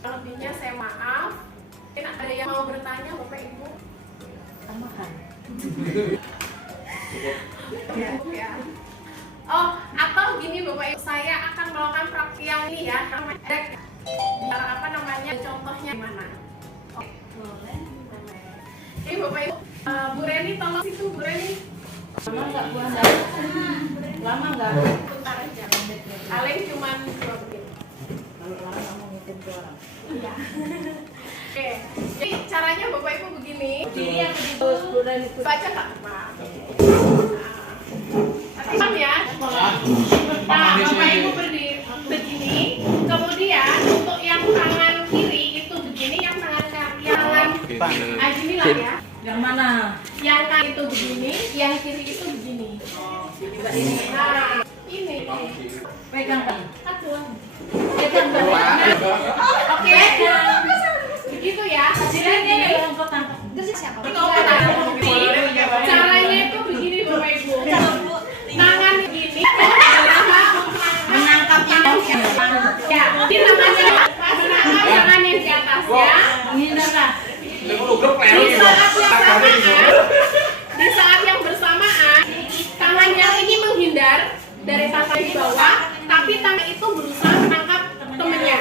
Lebihnya saya maaf. Mungkin ada yang mau bertanya Bapak Ibu? Tambahkan. Ya. Oh, atau gini Bapak Ibu, saya akan melakukan praktik yang ini ya. Biar contohnya gimana? Oke, boleh. Ini Bapak Ibu, Bu Reni tolong situ Bu Reni. Lama nggak puasa? Lama nggak? Bentar aja. Paling cuma 2 menit. Kalau lama nggak mau ngikutin ke orang. Iya. Oke, jadi caranya Bapak Ibu begini. Jadi yang itu bulan itu. Baca Kak. Paham ya? Nah, Bapak Ibu berdiri begini. Kemudian untuk yang tangan kiri itu begini, yang tangan gini lah ya. Yang mana? Yang kanan itu begini, yang kiri itu begini. Nah, ini. Pegang kan? Aduh. Pegang banget. Oke. Begitu ya. Hasilnya yang kau tangkap. Caranya itu begini Bapak Ibu. Tangan begini Menangkap yang ya, di tangannya menangkap tangan yang di atasnya. menghindarlah. Di saat yang bersamaan tangan yang ini menghindar dari tangan di bawah, tapi tangan itu berusaha menangkap temennya.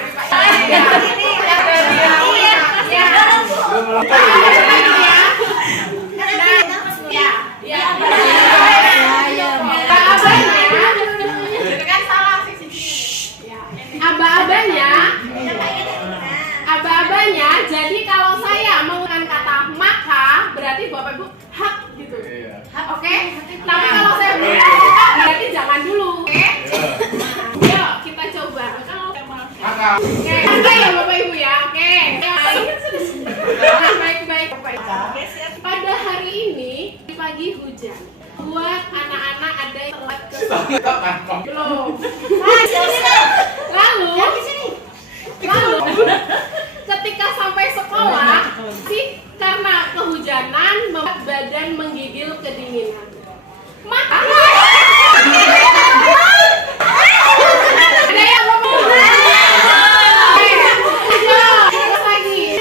Aba-abanya, jadi kalau saya menggunakan kata maka, berarti Bapak Ibu hak gitu. Oke? Tapi kalau saya menggunakan hak, berarti jangan dulu. Oke? Yuk, kita coba. Oke, ya Bapak Ibu ya. Oke. Baik-baik. Pada hari ini, di pagi hujan. Buat anak-anak ada yang telat ke belum. Lalu ketika sampai sekolah sih karena kehujanan membuat badan menggigil kedinginan. Maka ada yang ngomong. Lagi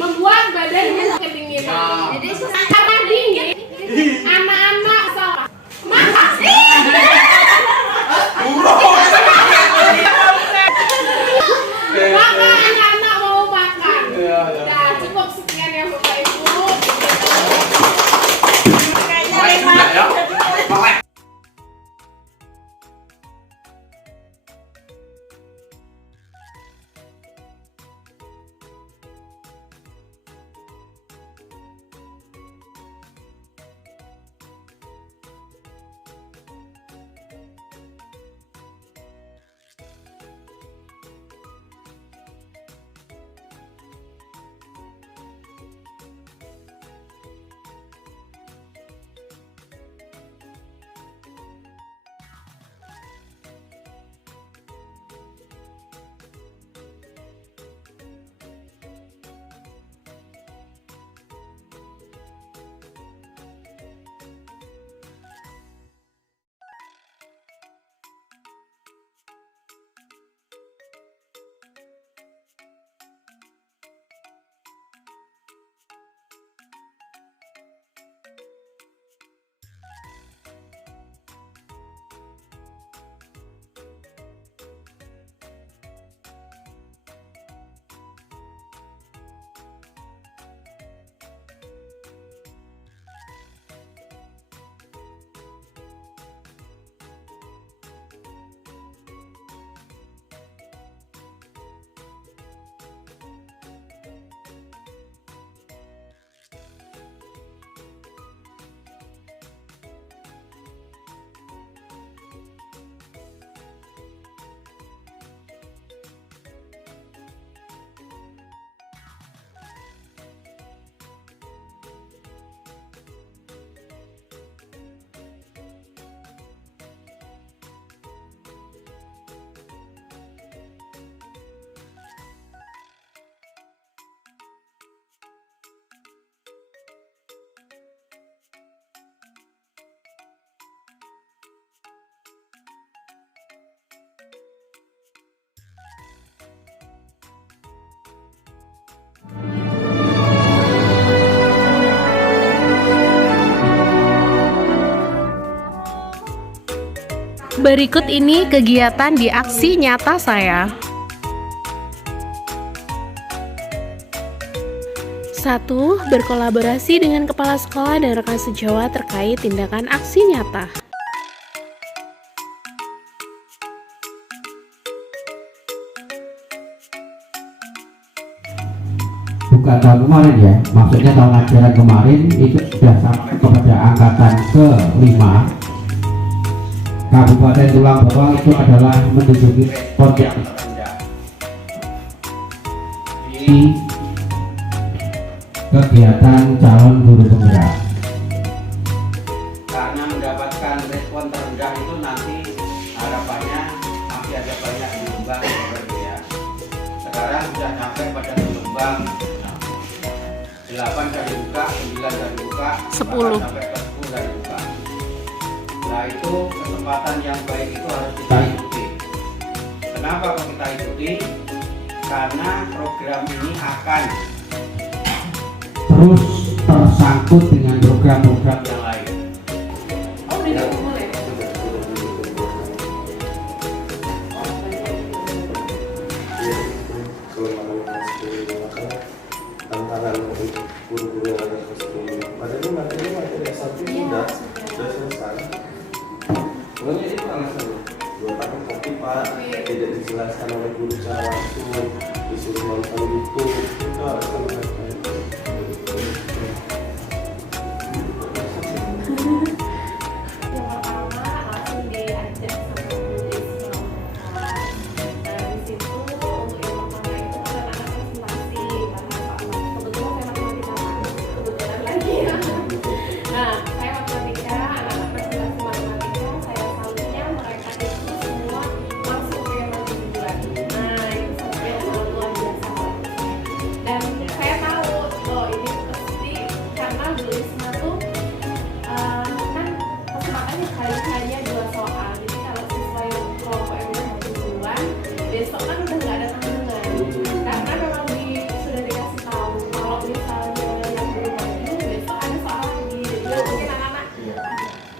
membuat badan kedinginan. Jadi karena dingin, anak-anak salah. Maka maka anak-anak mau makan. Nah, cukup sekian ya Bapak Ibu. Berikut ini kegiatan di aksi nyata saya. 1. Berkolaborasi dengan kepala sekolah dan rekan sejawat terkait tindakan aksi nyata. 2. bukan tahun kemarin ya, maksudnya tahun ajaran kemarin itu sudah sampai kepada angkatan ke-5. Kabupaten Tulang Bawang itu adalah menduduki rekor yang terendah di kegiatan calon guru penggerak. Karena mendapatkan respon terendah itu nanti harapannya masih ada banyak gelombang ya. Sekarang sudah sampai pada gelombang 8 dari buka, 9 dari buka, 10 sampai ke 10 dari buka. Nah itu kesempatan yang baik itu harus kita ikuti. Kenapa kok kita ikuti? Karena program ini akan terus tersangkut dengan program-program yang lain. Oh, udah mulai. Tantangan untuk guru-guru yang ada kelas 10 materi S1 sudah selesai. Sebenarnya itu alasannya. Dua tahun tapi Pak tidak dijelaskan oleh guru secara langsung, disuruh nonton YouTube, itu alasan mereka. Yang pertama langsung diajak sama tulis kelompok. Nah di situ untuk yang pertama itu kan anak presentasi bahasa kebetulan saya matematika, kebetulan lagi ya. Nah saya matematika, anak-anak presentasi matematika, saya salutnya mereka itu semua langsung pengen bulan. Nah itu sampai yang sangat luar biasa. Dan saya tahu loh ini pasti karena Bu Risma tuh kan kesempatannya hanya 2 soal. Jadi kalau siswa yang kelompok yang udah duluan, besok kan udah nggak ada tanggungan. Karena memang sudah dikasih tahu kalau misalnya yang belum maju besok ada soal lagi. Jadi mungkin anak-anak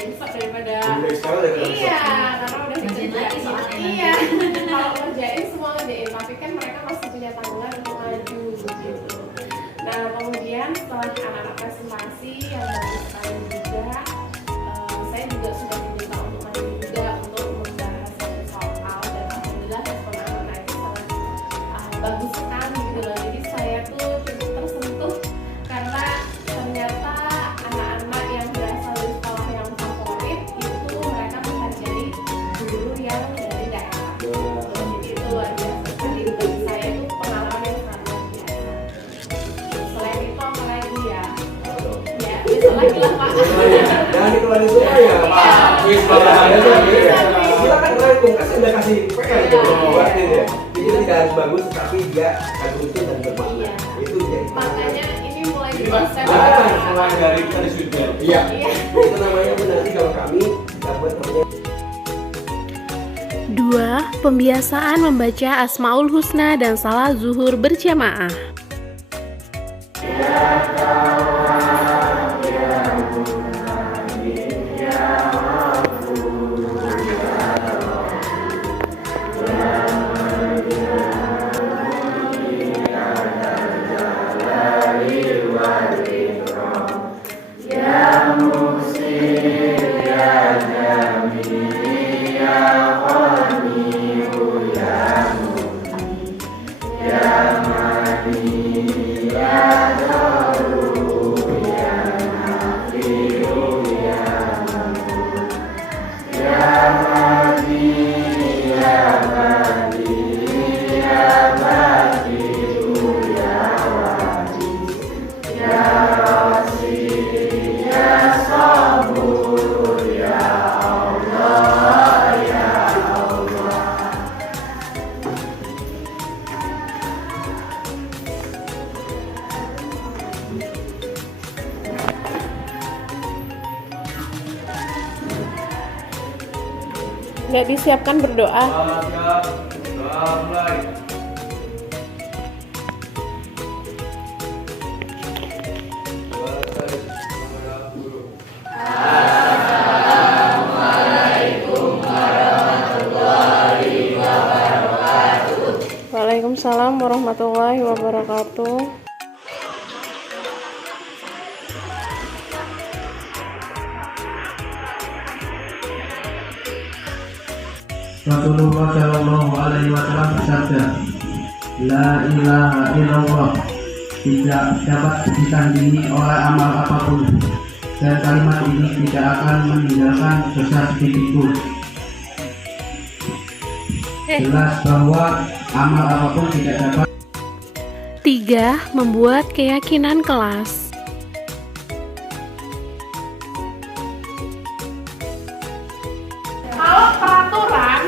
besok daripada iya karena udah dikerjain. Iya kalau ngerjain semua ngerjain, tapi kan mereka masih punya tanggungan untuk maju gitu. Nah kemudian setelah anak-anak presentasi yang bagus sekali juga, saya juga sudah diminta untuk maju juga untuk membahas satu soal dan alhamdulillah respon anak-anak itu sangat bagus sekali gitu loh. Jadi saya tuh cukup tersentuh karena ternyata anak-anak yang berasal dari sekolah yang favorit itu mereka menghargai guru yang dari daerah. Jadi itu luar biasa sekali bagi saya, itu pengalaman yang sangat luar biasa. Selain itu apa lagi ya? Ya besok lagi lah Pak. Jangan dikeluarin semua ya Pak. Wis kalau ada tuh silakan rangkum, kan saya udah kasih PR gitu buatin ya. Jadi tidak harus bagus tapi dia konsisten dan bermakna. Iya. Itu jadi. Makanya ini mulai Ini Pak, diproses. mulai dari kita di studio. Iya. Iya. Itu namanya nanti kalau kami kita buat namanya 2. Pembiasaan membaca Asmaul Husna dan salat zuhur berjamaah. Nggak disiapkan berdoa. Mulai. Waalaikumsalam warahmatullahi wabarakatuh. Rasulullah Shallallahu Alaihi Wasallam bersabda, La ilaha illallah tidak dapat ditandingi oleh amal apapun, dan kalimat ini tidak akan meninggalkan dosa sedikit pun. Jelas bahwa amal apapun tidak dapat. 3. Membuat keyakinan kelas. Kalau peraturan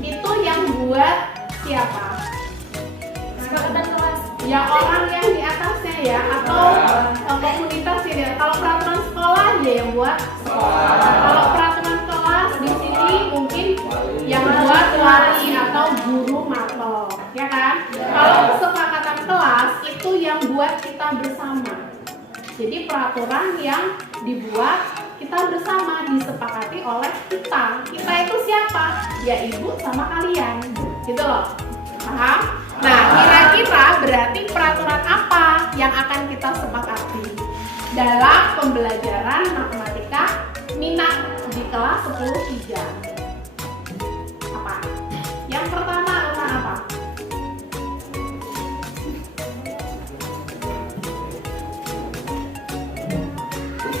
itu yang buat siapa? Kesepakatan kelas. Ya orang yang di atasnya ya, atau komunitas ini. Kalau peraturan sekolah ya yang buat sekolah. Kalau peraturan kelas di sini mungkin yang buat wali atau guru mapel, ya kan? Kalau kesepakatan kelas itu yang buat kita bersama. Jadi peraturan yang dibuat kita bersama, disepakati oleh kita. Kita itu siapa? Ya ibu sama kalian, gitu loh. Paham? Nah, kira-kira berarti peraturan apa yang akan kita sepakati dalam pembelajaran matematika minat di kelas 10-3? Apa? Yang pertama apa?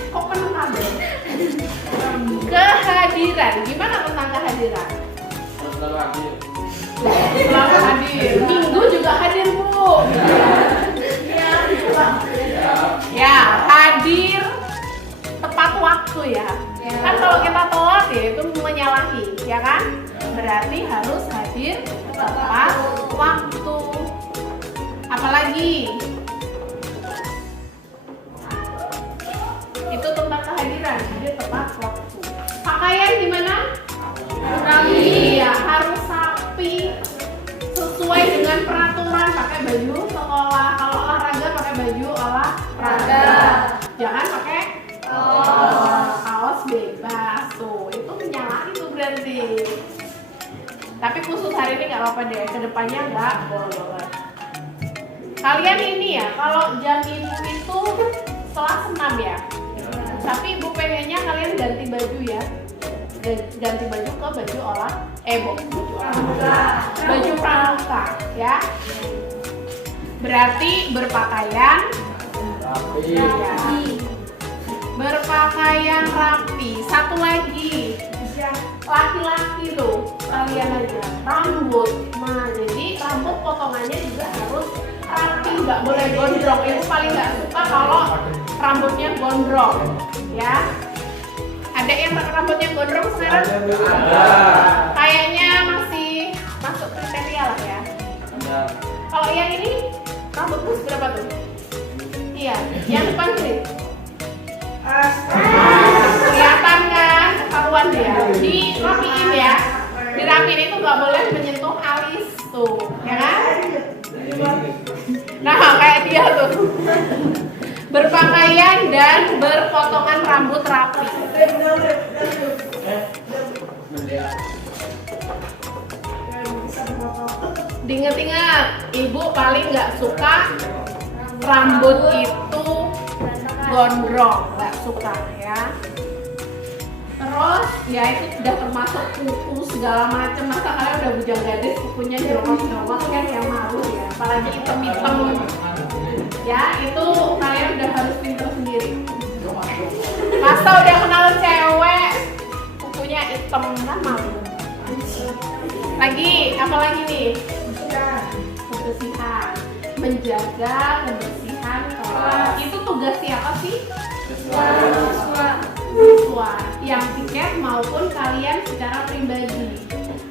Kok penuh kabel? Kehadiran. Gimana tentang kehadiran? Selalu hadir. Minggu juga hadir, Bu. Ya, hadir tepat waktu ya. Kan kalau kita telat ya itu menyalahi, ya kan? Berarti harus hadir tepat waktu. Apalagi? Itu tentang kehadiran, hadir tepat waktu. Pakaian gimana? Rapi. Iya, harus rapi sesuai dengan peraturan. Pakai baju sekolah. Kalau olahraga pakai baju olahraga. Jangan pakai kaos bebas. Tuh, itu menyalahi tuh berarti. Tapi khusus hari ini nggak apa-apa deh. Kedepannya nggak boleh. Kalian ini ya, kalau jam ibu itu setelah senam ya. Tapi ibu pengennya kalian ganti baju ya. Ganti baju ke baju baju pramuka ya. Berarti berpakaian rapi. Ya. Berpakaian rapi. Satu lagi, laki-laki tuh kalian aja rambut. Nah, jadi rambut potongannya juga harus rapi, nggak boleh gondrong. Ibu paling nggak suka kalau rambutnya gondrong ya. Ada yang rambutnya gondrong sekarang? Ada. Kayaknya masih masuk kriteria lah ya. Ada. Kalau yang ini rambutku berapa tuh? Iya, yang depan sini. Kelihatan kan? Ketahuan ya. Dirapiin ya. Dirapiin itu nggak boleh menyentuh alis tuh, ya kan? Nah, kayak dia tuh. Berpakaian dan berpotongan rambut rapi. Diingat-ingat, ibu paling nggak suka rambut itu gondrong, nggak suka ya. Terus ya itu sudah termasuk kuku segala macam. Masa kalian udah bujang gadis kukunya jeromot-jeromot kan yang malu ya. Apalagi hitam-hitam. Ya, itu kalian udah harus pintar sendiri. Masa udah kenal cewek kukunya hitam kan malu. Lagi, apa lagi nih? Kebersihan. Menjaga kebersihan kelas. Itu tugas siapa sih? Siswa. Yang piket maupun kalian secara pribadi.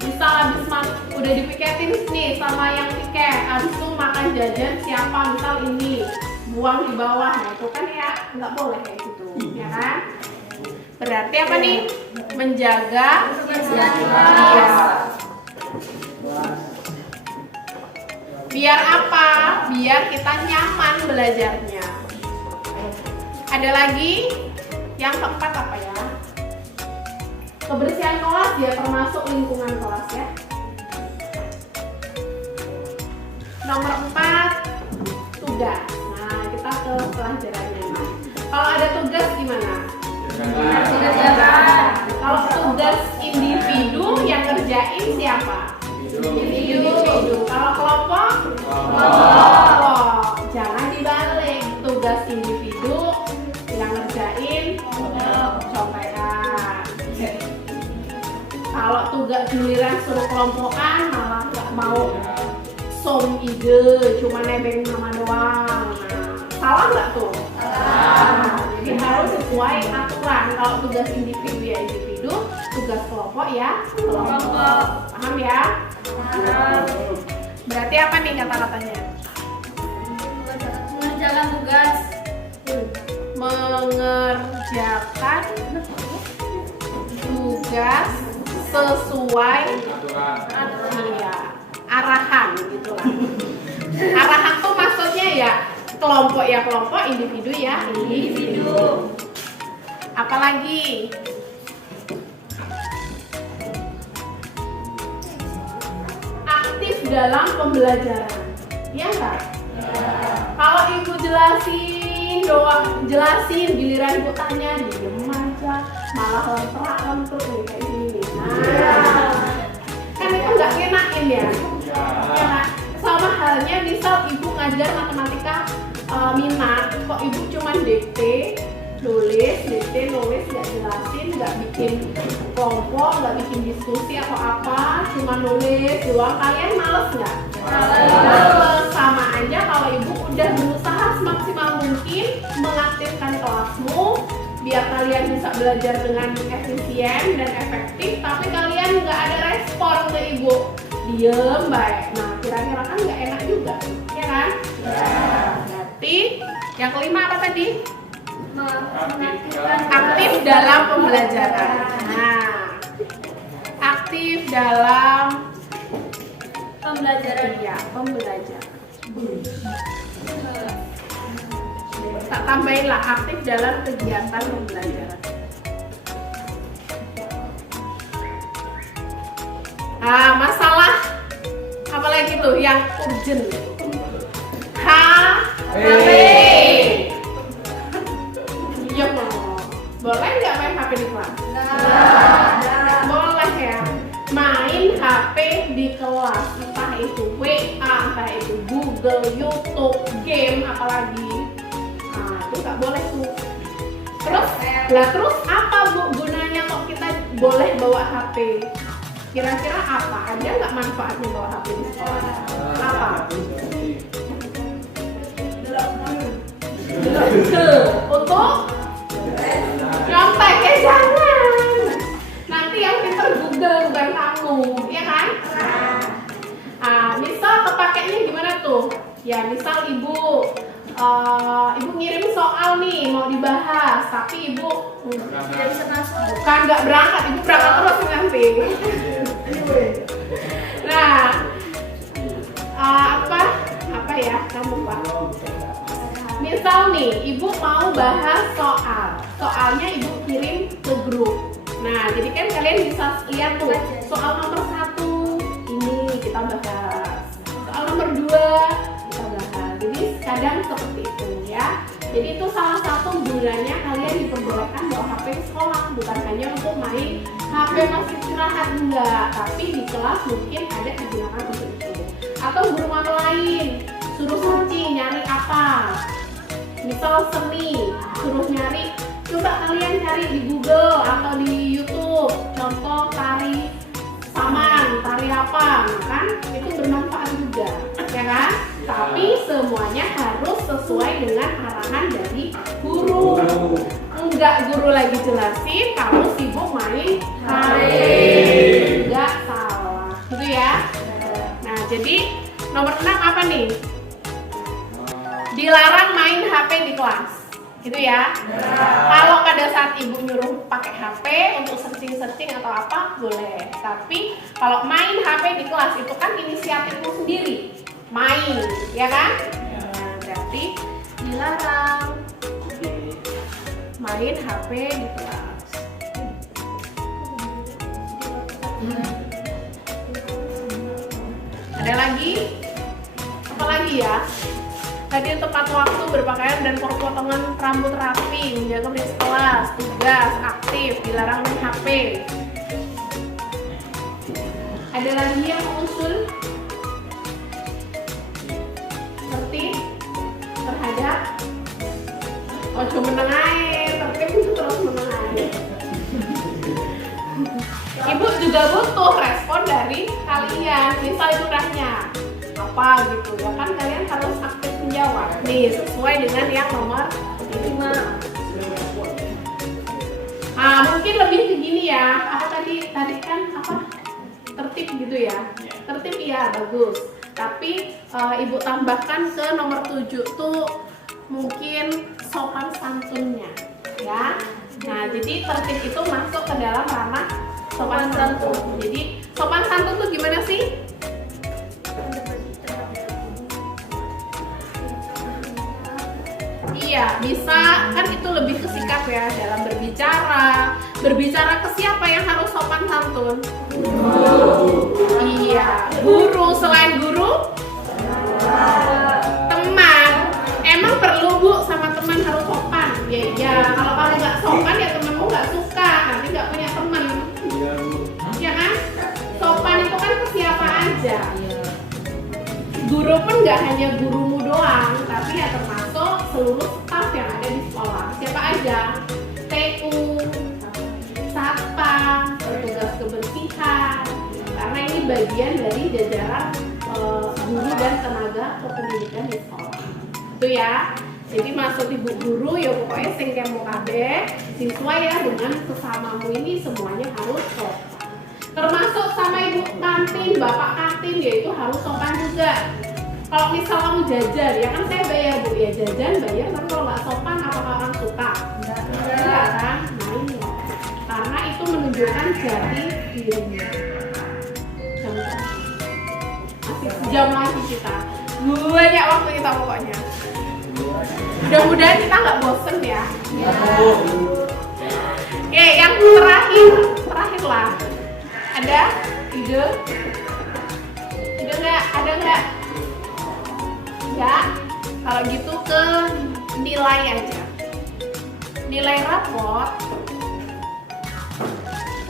Misal habis udah dipiketin nih sama yang piket, habis itu makan jajan siapa, misal ini buang di bawah, nah itu kan ya nggak boleh kayak gitu, ya kan? Berarti apa nih? Menjaga kebersihan. Biar apa? Biar kita nyaman belajarnya. Ada lagi? Yang keempat apa ya? Kebersihan kelas ya, termasuk lingkungan kelas ya. Nomor 4, tugas. Nah, kita ke pelajarannya. Kalau ada tugas gimana? Kalau tugas individu yang kerjain siapa? Individu. Kalau kelompok? Kelompok. nggak giliran suruh kelompokan malah nggak mau som ide, cuma nebeng nama doang. Nah, salah nggak tuh? Jadi harus sesuai aturan. Kalau tugas individu ya individu, tugas kelompok ya kelompok. Paham ya? Berarti apa nih kata-katanya? Mengerjakan tugas. Mengerjakan tugas sesuai iya, arahan gitu lah. Arahan tuh maksudnya ya kelompok ya kelompok, individu ya individu. Apalagi aktif dalam pembelajaran, ya enggak? Kalau ibu jelasin doang, jelasin giliran ibu tanya diem aja, malah lemprak-lemprak nih kayak gini. Nah, kan itu nggak ngenakin ya. Ya, sama halnya misal ibu ngajar matematika minat, kok ibu cuman dikte, nulis, dikte, nulis, nggak jelasin, nggak bikin kelompok, nggak bikin diskusi atau apa, cuma nulis doang, kalian males nggak? Males. Sama aja kalau ibu udah berusaha semaksimal mungkin mengaktifkan kelasmu biar kalian bisa belajar dengan efisien dan efektif, tapi kalian nggak ada respon ke ibu, diem baik. Nah kira-kira kan nggak enak juga, ya kan? Berarti yang kelima apa tadi? Aktif dalam pembelajaran. Nah, aktif dalam pembelajaran ya, pembelajaran. Tak tambahin lah, aktif dalam kegiatan pembelajaran. Ah, masalah apalagi tuh yang urgent? HP. Iya boleh nggak main HP di kelas? Boleh ya. Main HP di kelas, entah itu WA, entah itu Google, YouTube, game, apalagi. Nah itu nggak boleh tuh. Terus apa bu gunanya kok kita boleh bawa HP? Kira-kira apa? Ada nggak manfaatnya bawa HP di sekolah? Apa? Untuk nyontek ya jangan. Nanti yang pinter Google bukan kamu, ya kan? Misal kepakainya gimana tuh? Ya misal ibu ngirim soal nih mau dibahas, tapi ibu tidak bisa masuk. Bukan nggak berangkat, ibu berangkat terus nanti. Nah, apa ya kamu pak? Misal nih, ibu mau bahas soalnya ibu kirim ke grup. Nah, jadi kan kalian bisa lihat tuh, soal nomor 1 ini kita bahas, soal nomor 2 kita bahas. Jadi kadang seperti itu ya. Jadi itu salah satu gunanya kalian diperbolehkan bawa HP di sekolah, bukan hanya untuk main HP masih istirahat enggak, tapi di kelas mungkin ada digunakan untuk itu. Atau guru mata lain suruh searching nyari apa? Misal seni, suruh nyari, coba kalian cari di Google atau di YouTube, contoh tari saman, tari apa, kan itu bermanfaat juga, ya kan? Tapi semuanya harus sesuai dengan arahan dari guru. Enggak guru lagi jelasin, kamu sibuk main HP, enggak salah, gitu ya. Nah, jadi nomor 6 apa nih? Dilarang main HP di kelas, gitu ya. Kalau pada saat ibu nyuruh pakai HP untuk searching atau apa, boleh. Tapi kalau main HP di kelas itu kan inisiatifmu sendiri, main, ya kan? Nah, berarti dilarang main HP di kelas. Ada lagi? Apa lagi ya? Tadi tepat waktu, berpakaian dan potongan rambut rapi, menjaga prinsip kelas, tugas, aktif, dilarang main HP. Ada lagi yang mengusul? Seperti terhadap cuma menang air, tapi itu terus menang air. Ibu juga butuh respon dari kalian. Misal itu udahnya apa gitu ya kan, kalian harus aktif menjawab nih sesuai dengan yang nomor 5. Mungkin lebih ke gini ya, apa tadi kan apa, tertib gitu ya, tertib ya bagus, tapi ibu tambahkan ke nomor 7 tuh mungkin sopan santunnya ya. Nah jadi tertib itu masuk ke dalam ranah sopan santun. Jadi sopan santun tuh gimana sih? Iya, bisa kan, itu lebih ke sikap ya dalam berbicara. Berbicara ke siapa yang harus sopan santun? Iya, guru. Selain guru, teman. Emang perlu Bu sama teman harus sopan? Ya, kalau kamu nggak sopan ya temenmu nggak suka, nanti nggak punya teman. Ya kan? Sopan itu kan ke siapa aja. Guru pun nggak hanya gurumu doang, tapi ya termasuk seluruh staf yang ada di sekolah. Siapa aja? TU, satpam, petugas kebersihan. Karena ini bagian dari jajaran guru dan tenaga kependidikan di sekolah. Itu ya. Jadi masuk ibu guru ya pokoknya sing kemo kabeh, siswa ya dengan sesamamu ini semuanya harus sopan. Termasuk sama ibu kantin, bapak kantin ya itu harus sopan juga. Kalau misal kamu jajan, ya kan saya bayar Bu, ya jajan bayar, tapi kalau nggak sopan apakah orang suka? Enggak kan? Nah ini ya. Karena itu menunjukkan jati dirinya. Masih sejam lagi kita, banyak waktu kita pokoknya. Mudah-mudahan kita nggak bosen ya. Oke, yang terakhir lah. Ada ide? Ide nggak? Ada nggak? Ya, kalau gitu ke nilai aja. Nilai raport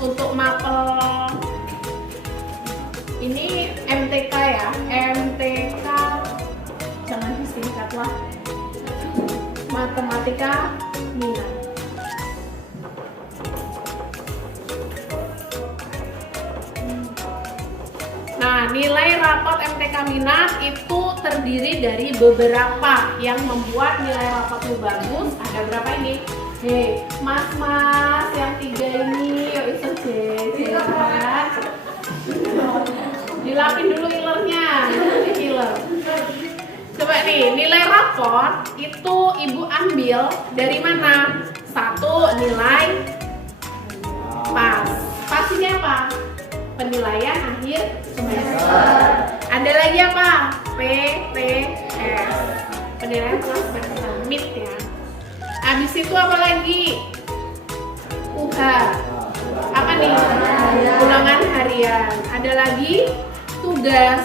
untuk mapel ini MTK ya, MTK jangan disingkat lah, matematika minat. Nah, nilai raport MTK minat itu terdiri dari beberapa yang membuat nilai raportmu bagus. Ada berapa ini? Hei, mas-mas yang 3 ini, yuk itu kan? Dilapin dulu ilernya, ini iler. Coba nih, nilai raport itu ibu ambil dari mana? 1, nilai pas. Pastinya apa? Penilaian akhir semester. Ada lagi apa? PTS, penilaian tengah semester, MIT ya. Habis itu apa lagi? UH. Apa nih? Ulangan harian. Ada lagi tugas.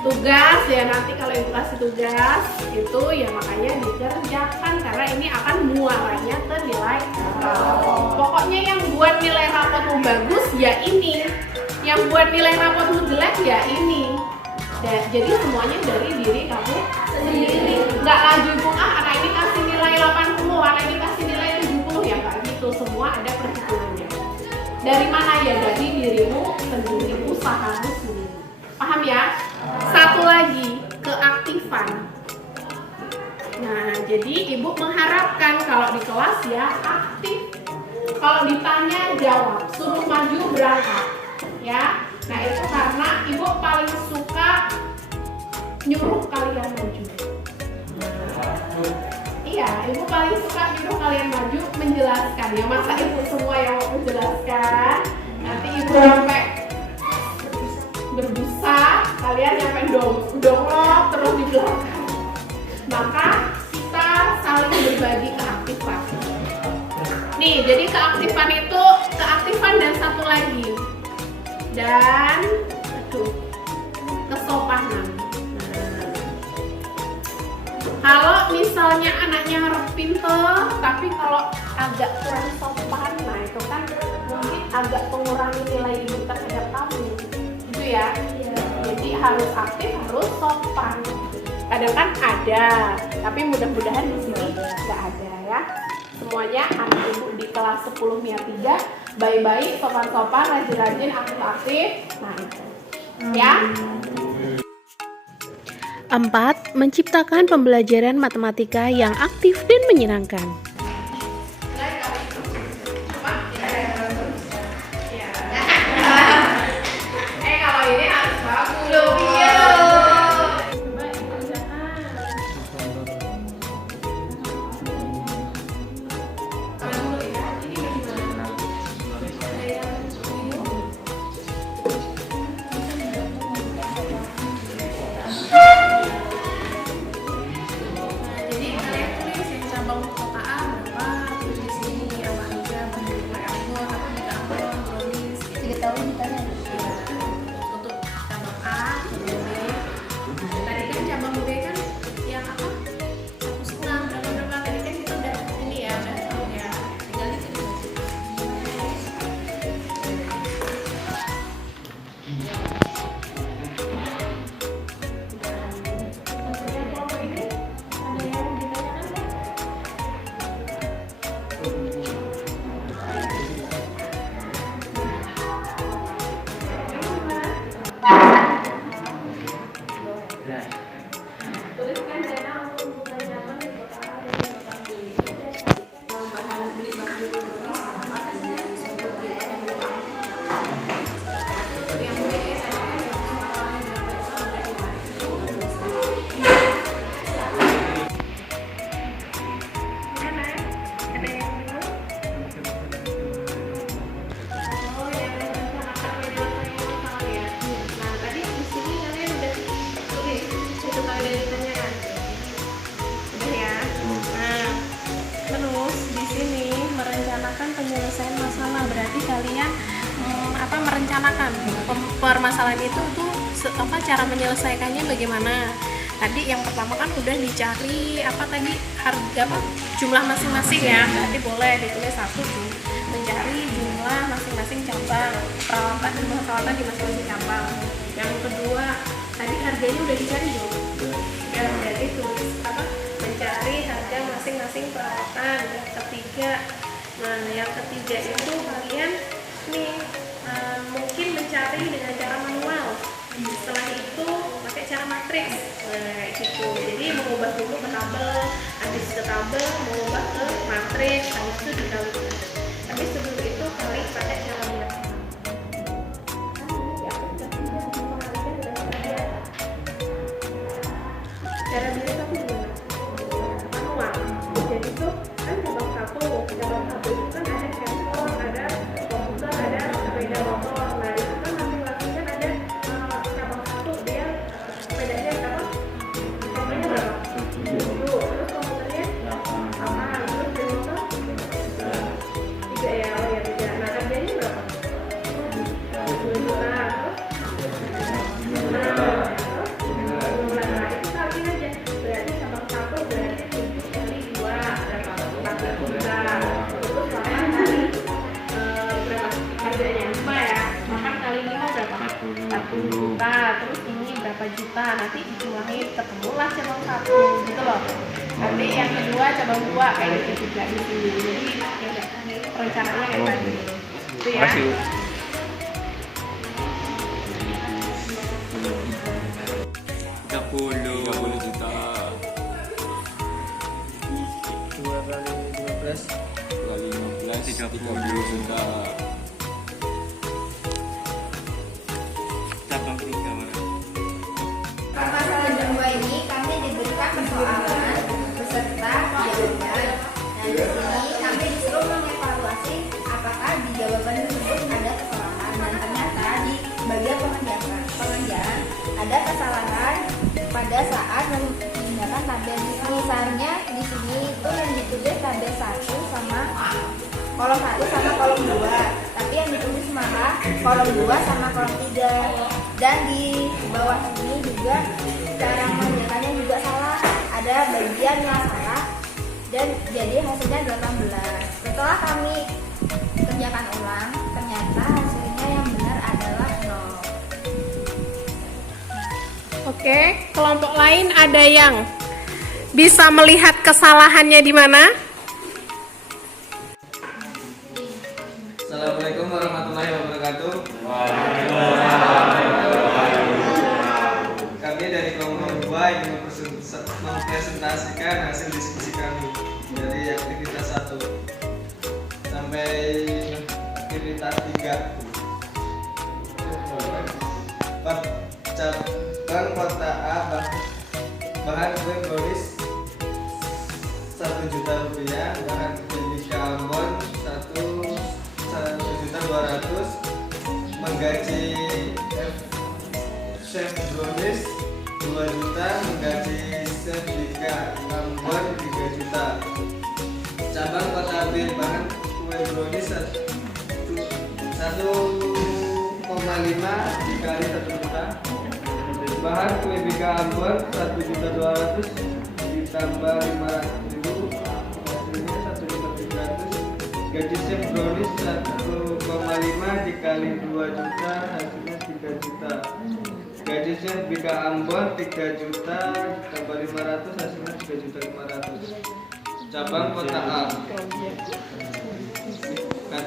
Tugas ya, nanti kalau ibu kasih tugas itu ya makanya dikerjakan karena ini akan muaranya ke nilai raport. Pokoknya yang buat nilai raportmu bagus ya ini, yang buat nilai raportmu jelek ya ini. Jadi semuanya dari diri kamu sendiri. Nggak laju ibu anak ini kasih nilai 80, anak ini kasih nilai 70 ya nggak gitu. Semua ada perhitungannya. Dari mana ya? Dari dirimu sendiri, usahamu sendiri. Paham ya? Satu lagi, keaktifan. Nah, jadi ibu mengharapkan kalau di kelas ya aktif. Kalau ditanya jawab, suruh maju berangkat. Ya. Nah, itu karena ibu paling suka nyuruh kalian maju. Iya, ibu paling suka nyuruh kalian maju, menjelaskan. Ya masa ibu semua yang mau menjelaskan, nanti ibu sampai berbusa, kalian sampai dongok terus di belakang. Maka kita saling berbagi keaktifan. Nih, jadi keaktifan itu keaktifan dan satu lagi. Dan kesopanan. Kalau misalnya anaknya pinter, tapi kalau agak kurang sopan, nah itu kan mungkin agak mengurangi nilai ibu terhadap kamu, gitu ya. Jadi harus aktif, harus sopan. Kadang kan ada, tapi mudah-mudahan di sini nggak ada ya. Semuanya anak ibu di kelas 10 MIA 3 baik-baik, sopan-sopan, rajin-rajin, aktif-aktif. Nah, itu. Ya. 4. Menciptakan pembelajaran matematika yang aktif dan menyenangkan. Kalau ini harus bagus. Coba dikerjakan. Dulu ya, ini bagaimana? Ada yang bingung? Jadi kalian tulis yang cabang kota A berapa, terus di sini apa aja, bahan Ambon, apa juga Ambon, brownies. 3 tahun ditanya. Untuk cabang A, cabang B. Tadi kan cabang B kan yang apa? 1,5 berapa tadi kan kita udah ini ya, udah tahu ya. Tinggal ditulis aja. Tuliskan dana untuk pembelanjaan di kota A dan di kota B. Bahan beli bahan dulu sama hasilnya disebut di yang B tadi kan yang berapa itu gimana ya? Ada yang bingung? Oh, yang rencanakan penyelesaian masalah ya. Nah, tadi di sini kalian udah tulis itu kali dari ditanyakan. Udah ya. Nah, terus di sini merencanakan penyelesaian masalah berarti kalian merencanakan permasalahan itu tuh cara menyelesaikannya bagaimana. Tadi yang pertama kan udah dicari apa tadi harga apa jumlah masing-masing ya, berarti boleh ditulis 1 tuh mencari jumlah masing-masing cabang peralatan di masing-masing cabang. Yang kedua tadi harganya udah dicari dong ya, berarti tulis apa mencari harga masing-masing peralatan. Yang ketiga, nah yang ketiga itu kalian nih mungkin mencari dengan cara manual, setelah itu pakai cara matriks. Nah gitu, jadi mengubah dulu ke tabel, habis ke tabel mengubah ke matriks, habis itu dikalikan. Tapi sebelum itu kali pakai cara biasa. Cara biasa tuh gimana? Manual. Jadi tuh kan cabang satu itu kan ada handphone, ada komputer, ada sepeda motor. Nah itu kan masing-masing kan ada cabang satu dia sepedanya apa? Harganya berapa? 7. Terus komputernya 8. Terus sepeda motor 3 ya, oh ya 3. Nah harganya berapa? 2 juta. Nah itu kalian aja. Berarti cabang satu berarti 7 kali 2 berapa? 4 juta. Terus 8 kali berapa? Harganya 5 ya. 8 kali 5 berapa? 40 juta. Terus ini berapa juta? Nanti dijumlahin ketemulah cabang satu gitu loh. Nanti yang kedua cabang 2 kayak gitu juga di sini. Jadi ya perencanaannya kayak tadi. Itu ya. Permasalahan kedua ini kami diberikan persoalan beserta jawaban. Nah di sini kami disuruh mengevaluasi apakah di jawaban tersebut ada kesalahan, dan ternyata di bagian pengerjaan ada kesalahan pada saat memindahkan tabel. Misalnya di sini itu yang ditulis tabel 1 sama kolom 1 sama kolom 2, tapi yang ditulis malah kolom 2 sama kolom 3. Dan di bawah sini juga cara mengerjakannya juga salah, ada bagian yang salah dan jadi hasilnya 18. Setelah kami kerjakan ulang, ternyata hasilnya yang benar adalah 0. Oke, kelompok lain ada yang bisa melihat kesalahannya di mana? Assalamualaikum warahmatullahi wabarakatuh. Kami dari kelompok 2 ingin mempresentasikan hasil diskusi kami dari aktivitas 1 sampai aktivitas 3. Cabang kota A, bahan kue brownies 1 juta rupiah, bahan BBK Ambon 1.200.000, menggaji chef brownies 2 juta, menggaji chef BBK Ambon 3 juta. Cabang kota B, bahan kue brownies 1,5 dikali 1 juta, bahan kue BBK Ambon 1.200.000 ditambah 500.000, hasilnya 1.300.000. Gaji chef brownies 1,5 dikali 2 juta, hasilnya 3 juta. Gaji chef BBK Ambon 3 juta tambah 500, hasilnya 3.500.000. Cabang kota A.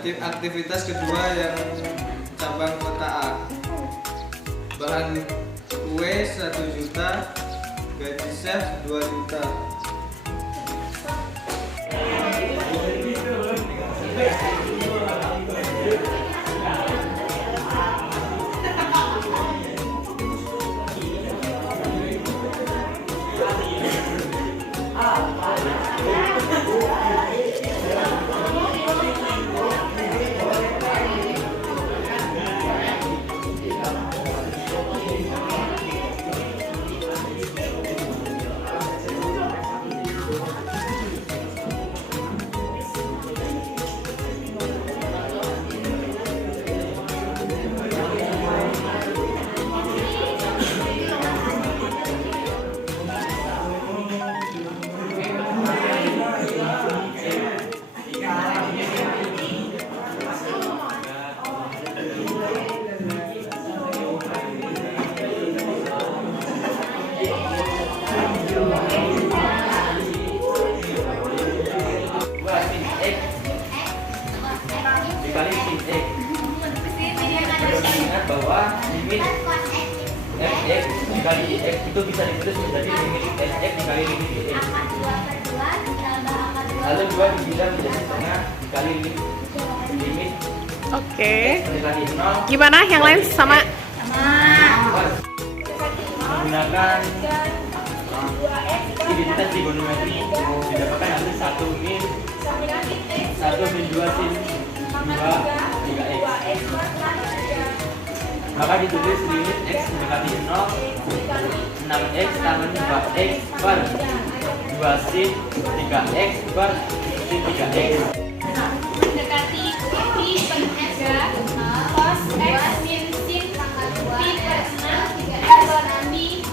Aktivitas kedua yang cabang kota A, bahan kue 1 juta, gaji chef 2 juta. Dikali sin X. Ingat bahwa limit fx dikali x itu bisa ditulis menjadi limit fx dikali limit x. Lalu 2 dibilang menjadi setengah dikali limit. Oke. Dikali 0. Gimana yang lain sama? Menggunakan identitas trigonometri didapatkan hasil 1 min 2 sin 2 3x. Maka ditulis limit x mendekati 0 6x tambah 2x per 2 sin 3x per sin 3x. Mendekati pi per 3 cos x min sin pi per 6 pi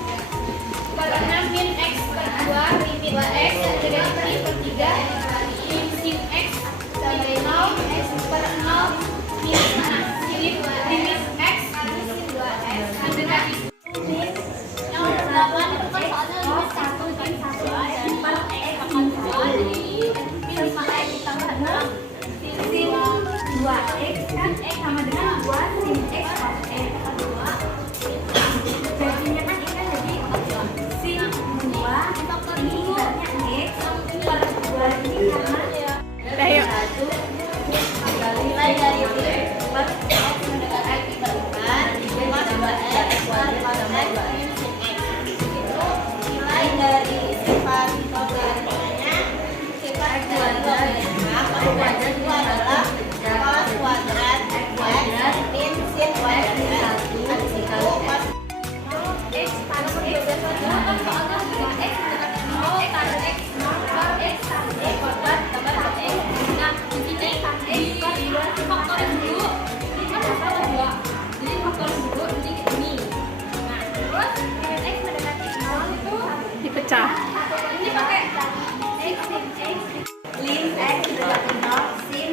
per 6 min x per 2 limit x mendekati pi per 3 min sin x sampai 0 x per 0 min limit x sin 2x mendekati min 8 itu kan soalnya limit 1 min 1 per x akan 2 jadi min 5x ditambah 6 sin 2x kan x sama dengan 2 sin x cos x 2 jadinya kan ini kan jadi sin 2 ini ibaratnya x per 2 ini karena Ayo. nilai dari x per x mendekati pi per 4 cos 2x per x min sin x itu nilai dari sifat logaritmanya sifat logaritma cos kuadrat itu adalah cos kuadrat x min sin kuadrat habis itu cos x panu soalnya 2x mendekati 0 tan x per x sampai kuadrat tambah x. Nah di sini x per 2 faktor dulu ini kan faktor 2 jadi faktor dulu jadi ini. Nah terus x mendekati 0 itu Dipecah. ini pakai x sin x lin x mendekati 0 sin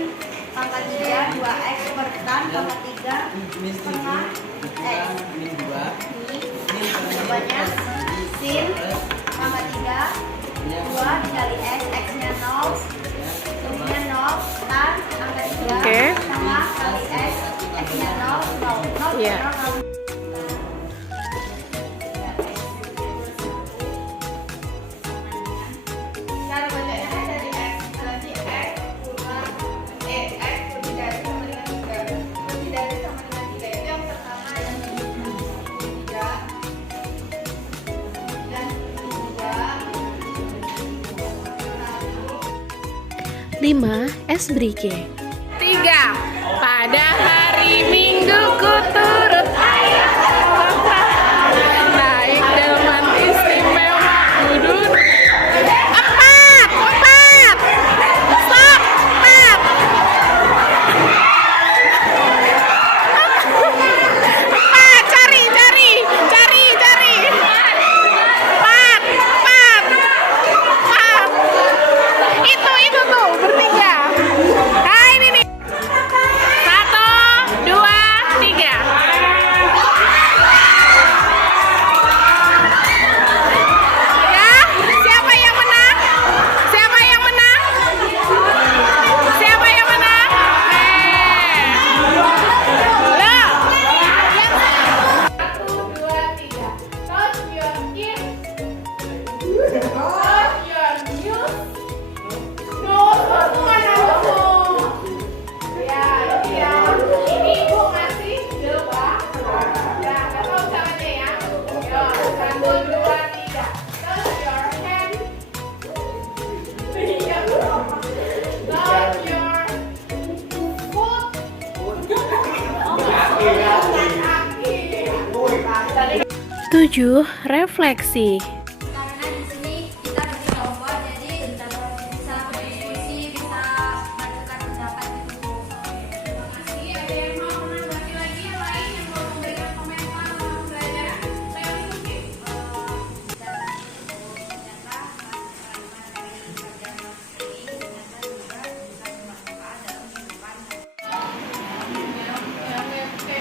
pangkat 3 2x per tan pangkat 3 setengah x min 2 jawabannya sin pangkat 3 2 dikali x x nya 0 nya 0 tan pangkat 3 Oke. sama Iya. Cara bacanya kan dari X, nanti X kurang X lebih dari sama dengan 3. Lebih dari sama dengan 3 itu yang pertama, yang kedua 3 dan 5. Es brike. 3. Pada hari Minggu ku turut ayah bapak naik delman istimewa kudut. 4. Stop. 4. Cari. 4. Itu tuh bertiga. Nah ini nih. 1, 2, 3. Ya, siapa yang menang? Loh. 1, 2, 3. Touch your ears. Touch your nose. Nose mana dulu? Ya, ini ya. Ini ibu ngasih jawab. Ya, nggak tahu caranya ya. Yo, 1, 2, 3. Touch your hand. Iya. Touch your foot. Kaki. 7. Refleksi. karena di sini kita berkelompok, jadi bisa berdiskusi, bisa menentukan pendapat gitu. Terima kasih. Ada yang mau menambahkan lagi yang lain yang mau memberikan komentar atau pembelajaran? Saya ikuti.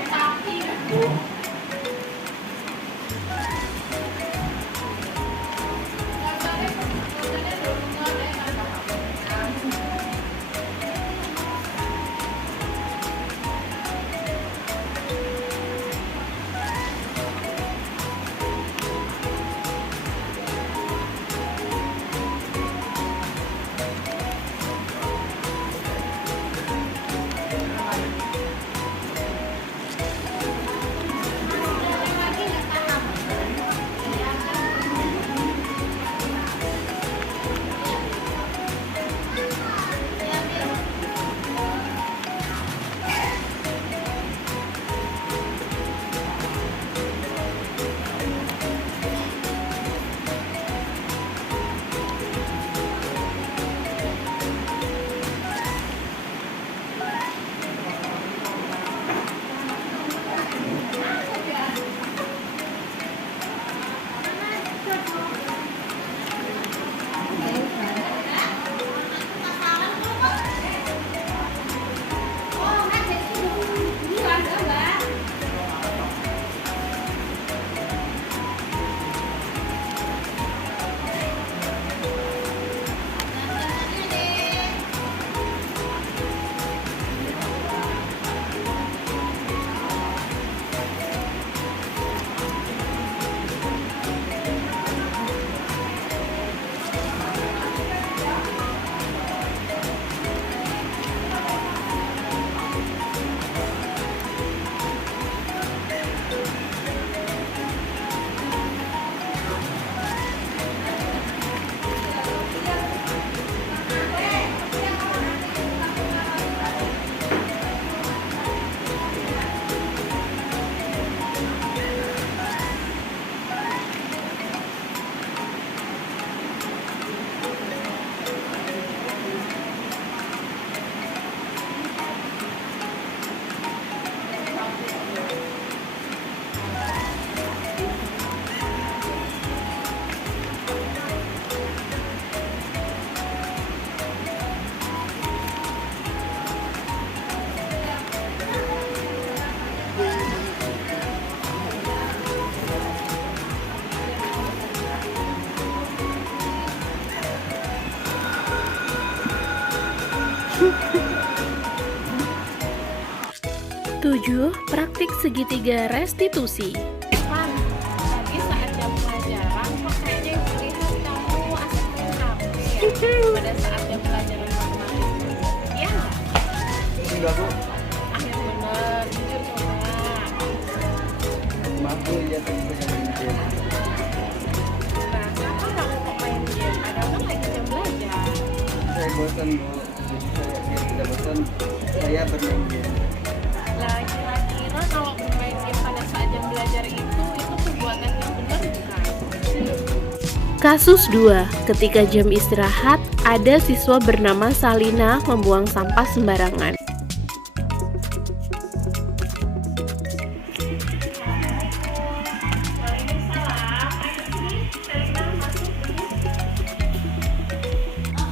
Kaki. 7. Praktik segitiga restitusi. Pan, tadi saat jam pelajaran kok kayaknya ibu lihat kamu asik main HP ya pada saat jam pelajaran matematika. Iya nggak? Enggak bu, Yang bener, jujur coba. maaf bu, ya tadi bisa main game. Nah, kenapa kamu kok main game? Padahal kan lagi jam belajar. Saya bosan bu, jadi saya biar tidak bosan, saya bermain game. Lah, kira-kira kalau bermain game pada saat jam belajar itu perbuatan yang benar bukan? Kasus 2. Ketika jam istirahat, ada siswa bernama Salina membuang sampah sembarangan.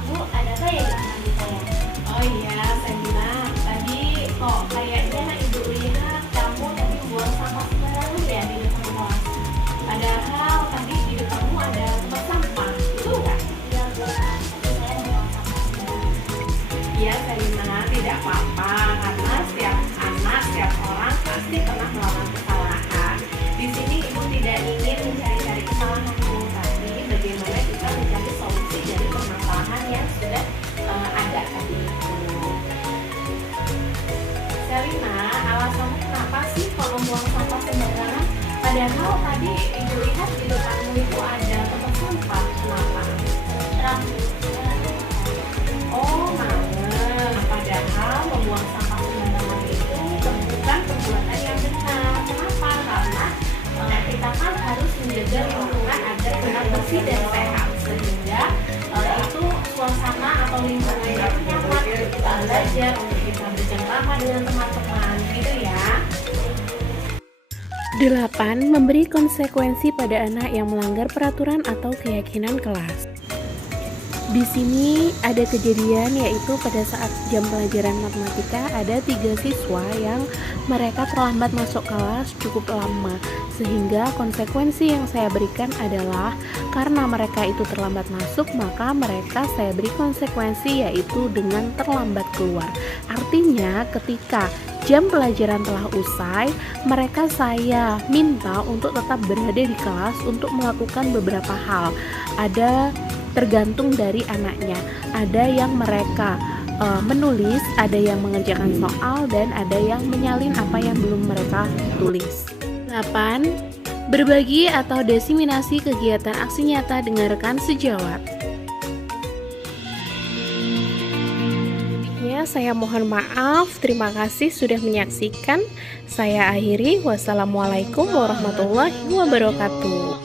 Bu, ada apa ya dengan saya? Oh iya, Sabina, tadi kok kayaknya ibu lihat kamu tadi buang sampah sembarangan ya di depan kelas. Padahal tadi di depanmu ada tempat sampah, itu enggak? Ya, Bu, saya membuang sampah sembarangan. Iya, Sabina, tidak apa-apa karena setiap anak, setiap orang pasti pernah melakukan kesalahan. Di sini ibu tidak ingin mencari-cari kesalahanmu, tapi bagaimana kita mencari solusi dari permasalahan yang sudah ada tadi itu. Selina, alasanmu kenapa sih kok membuang sampah sembarangan? Padahal tadi ibu lihat di depanmu itu ada tempat sampah. Kenapa? Terang, Oh, malah. Padahal membuang sampah sembarangan itu bukan perbuatan yang benar. Kenapa? Karena kita kan harus menjaga lingkungan agar benar bersih dan sehat, sehingga itu suasana atau lingkungan yang nyaman untuk kita belajar, untuk kita bercengkrama dengan teman-teman, gitu ya. 8. Memberi konsekuensi pada anak yang melanggar peraturan atau keyakinan kelas. Di sini ada kejadian, yaitu pada saat jam pelajaran matematika ada 3 siswa yang mereka terlambat masuk kelas cukup lama, sehingga konsekuensi yang saya berikan adalah karena mereka itu terlambat masuk, maka mereka saya beri konsekuensi yaitu dengan terlambat keluar. Artinya ketika jam pelajaran telah usai, mereka saya minta untuk tetap berada di kelas untuk melakukan beberapa hal. Ada tergantung dari anaknya. Ada yang mereka menulis, ada yang mengerjakan soal, dan ada yang menyalin apa yang belum mereka tulis. 8. Berbagi atau diseminasi kegiatan aksi nyata dengan rekan sejawat. Ya, saya mohon maaf. Terima kasih sudah menyaksikan. Saya akhiri. Wassalamualaikum warahmatullahi wabarakatuh.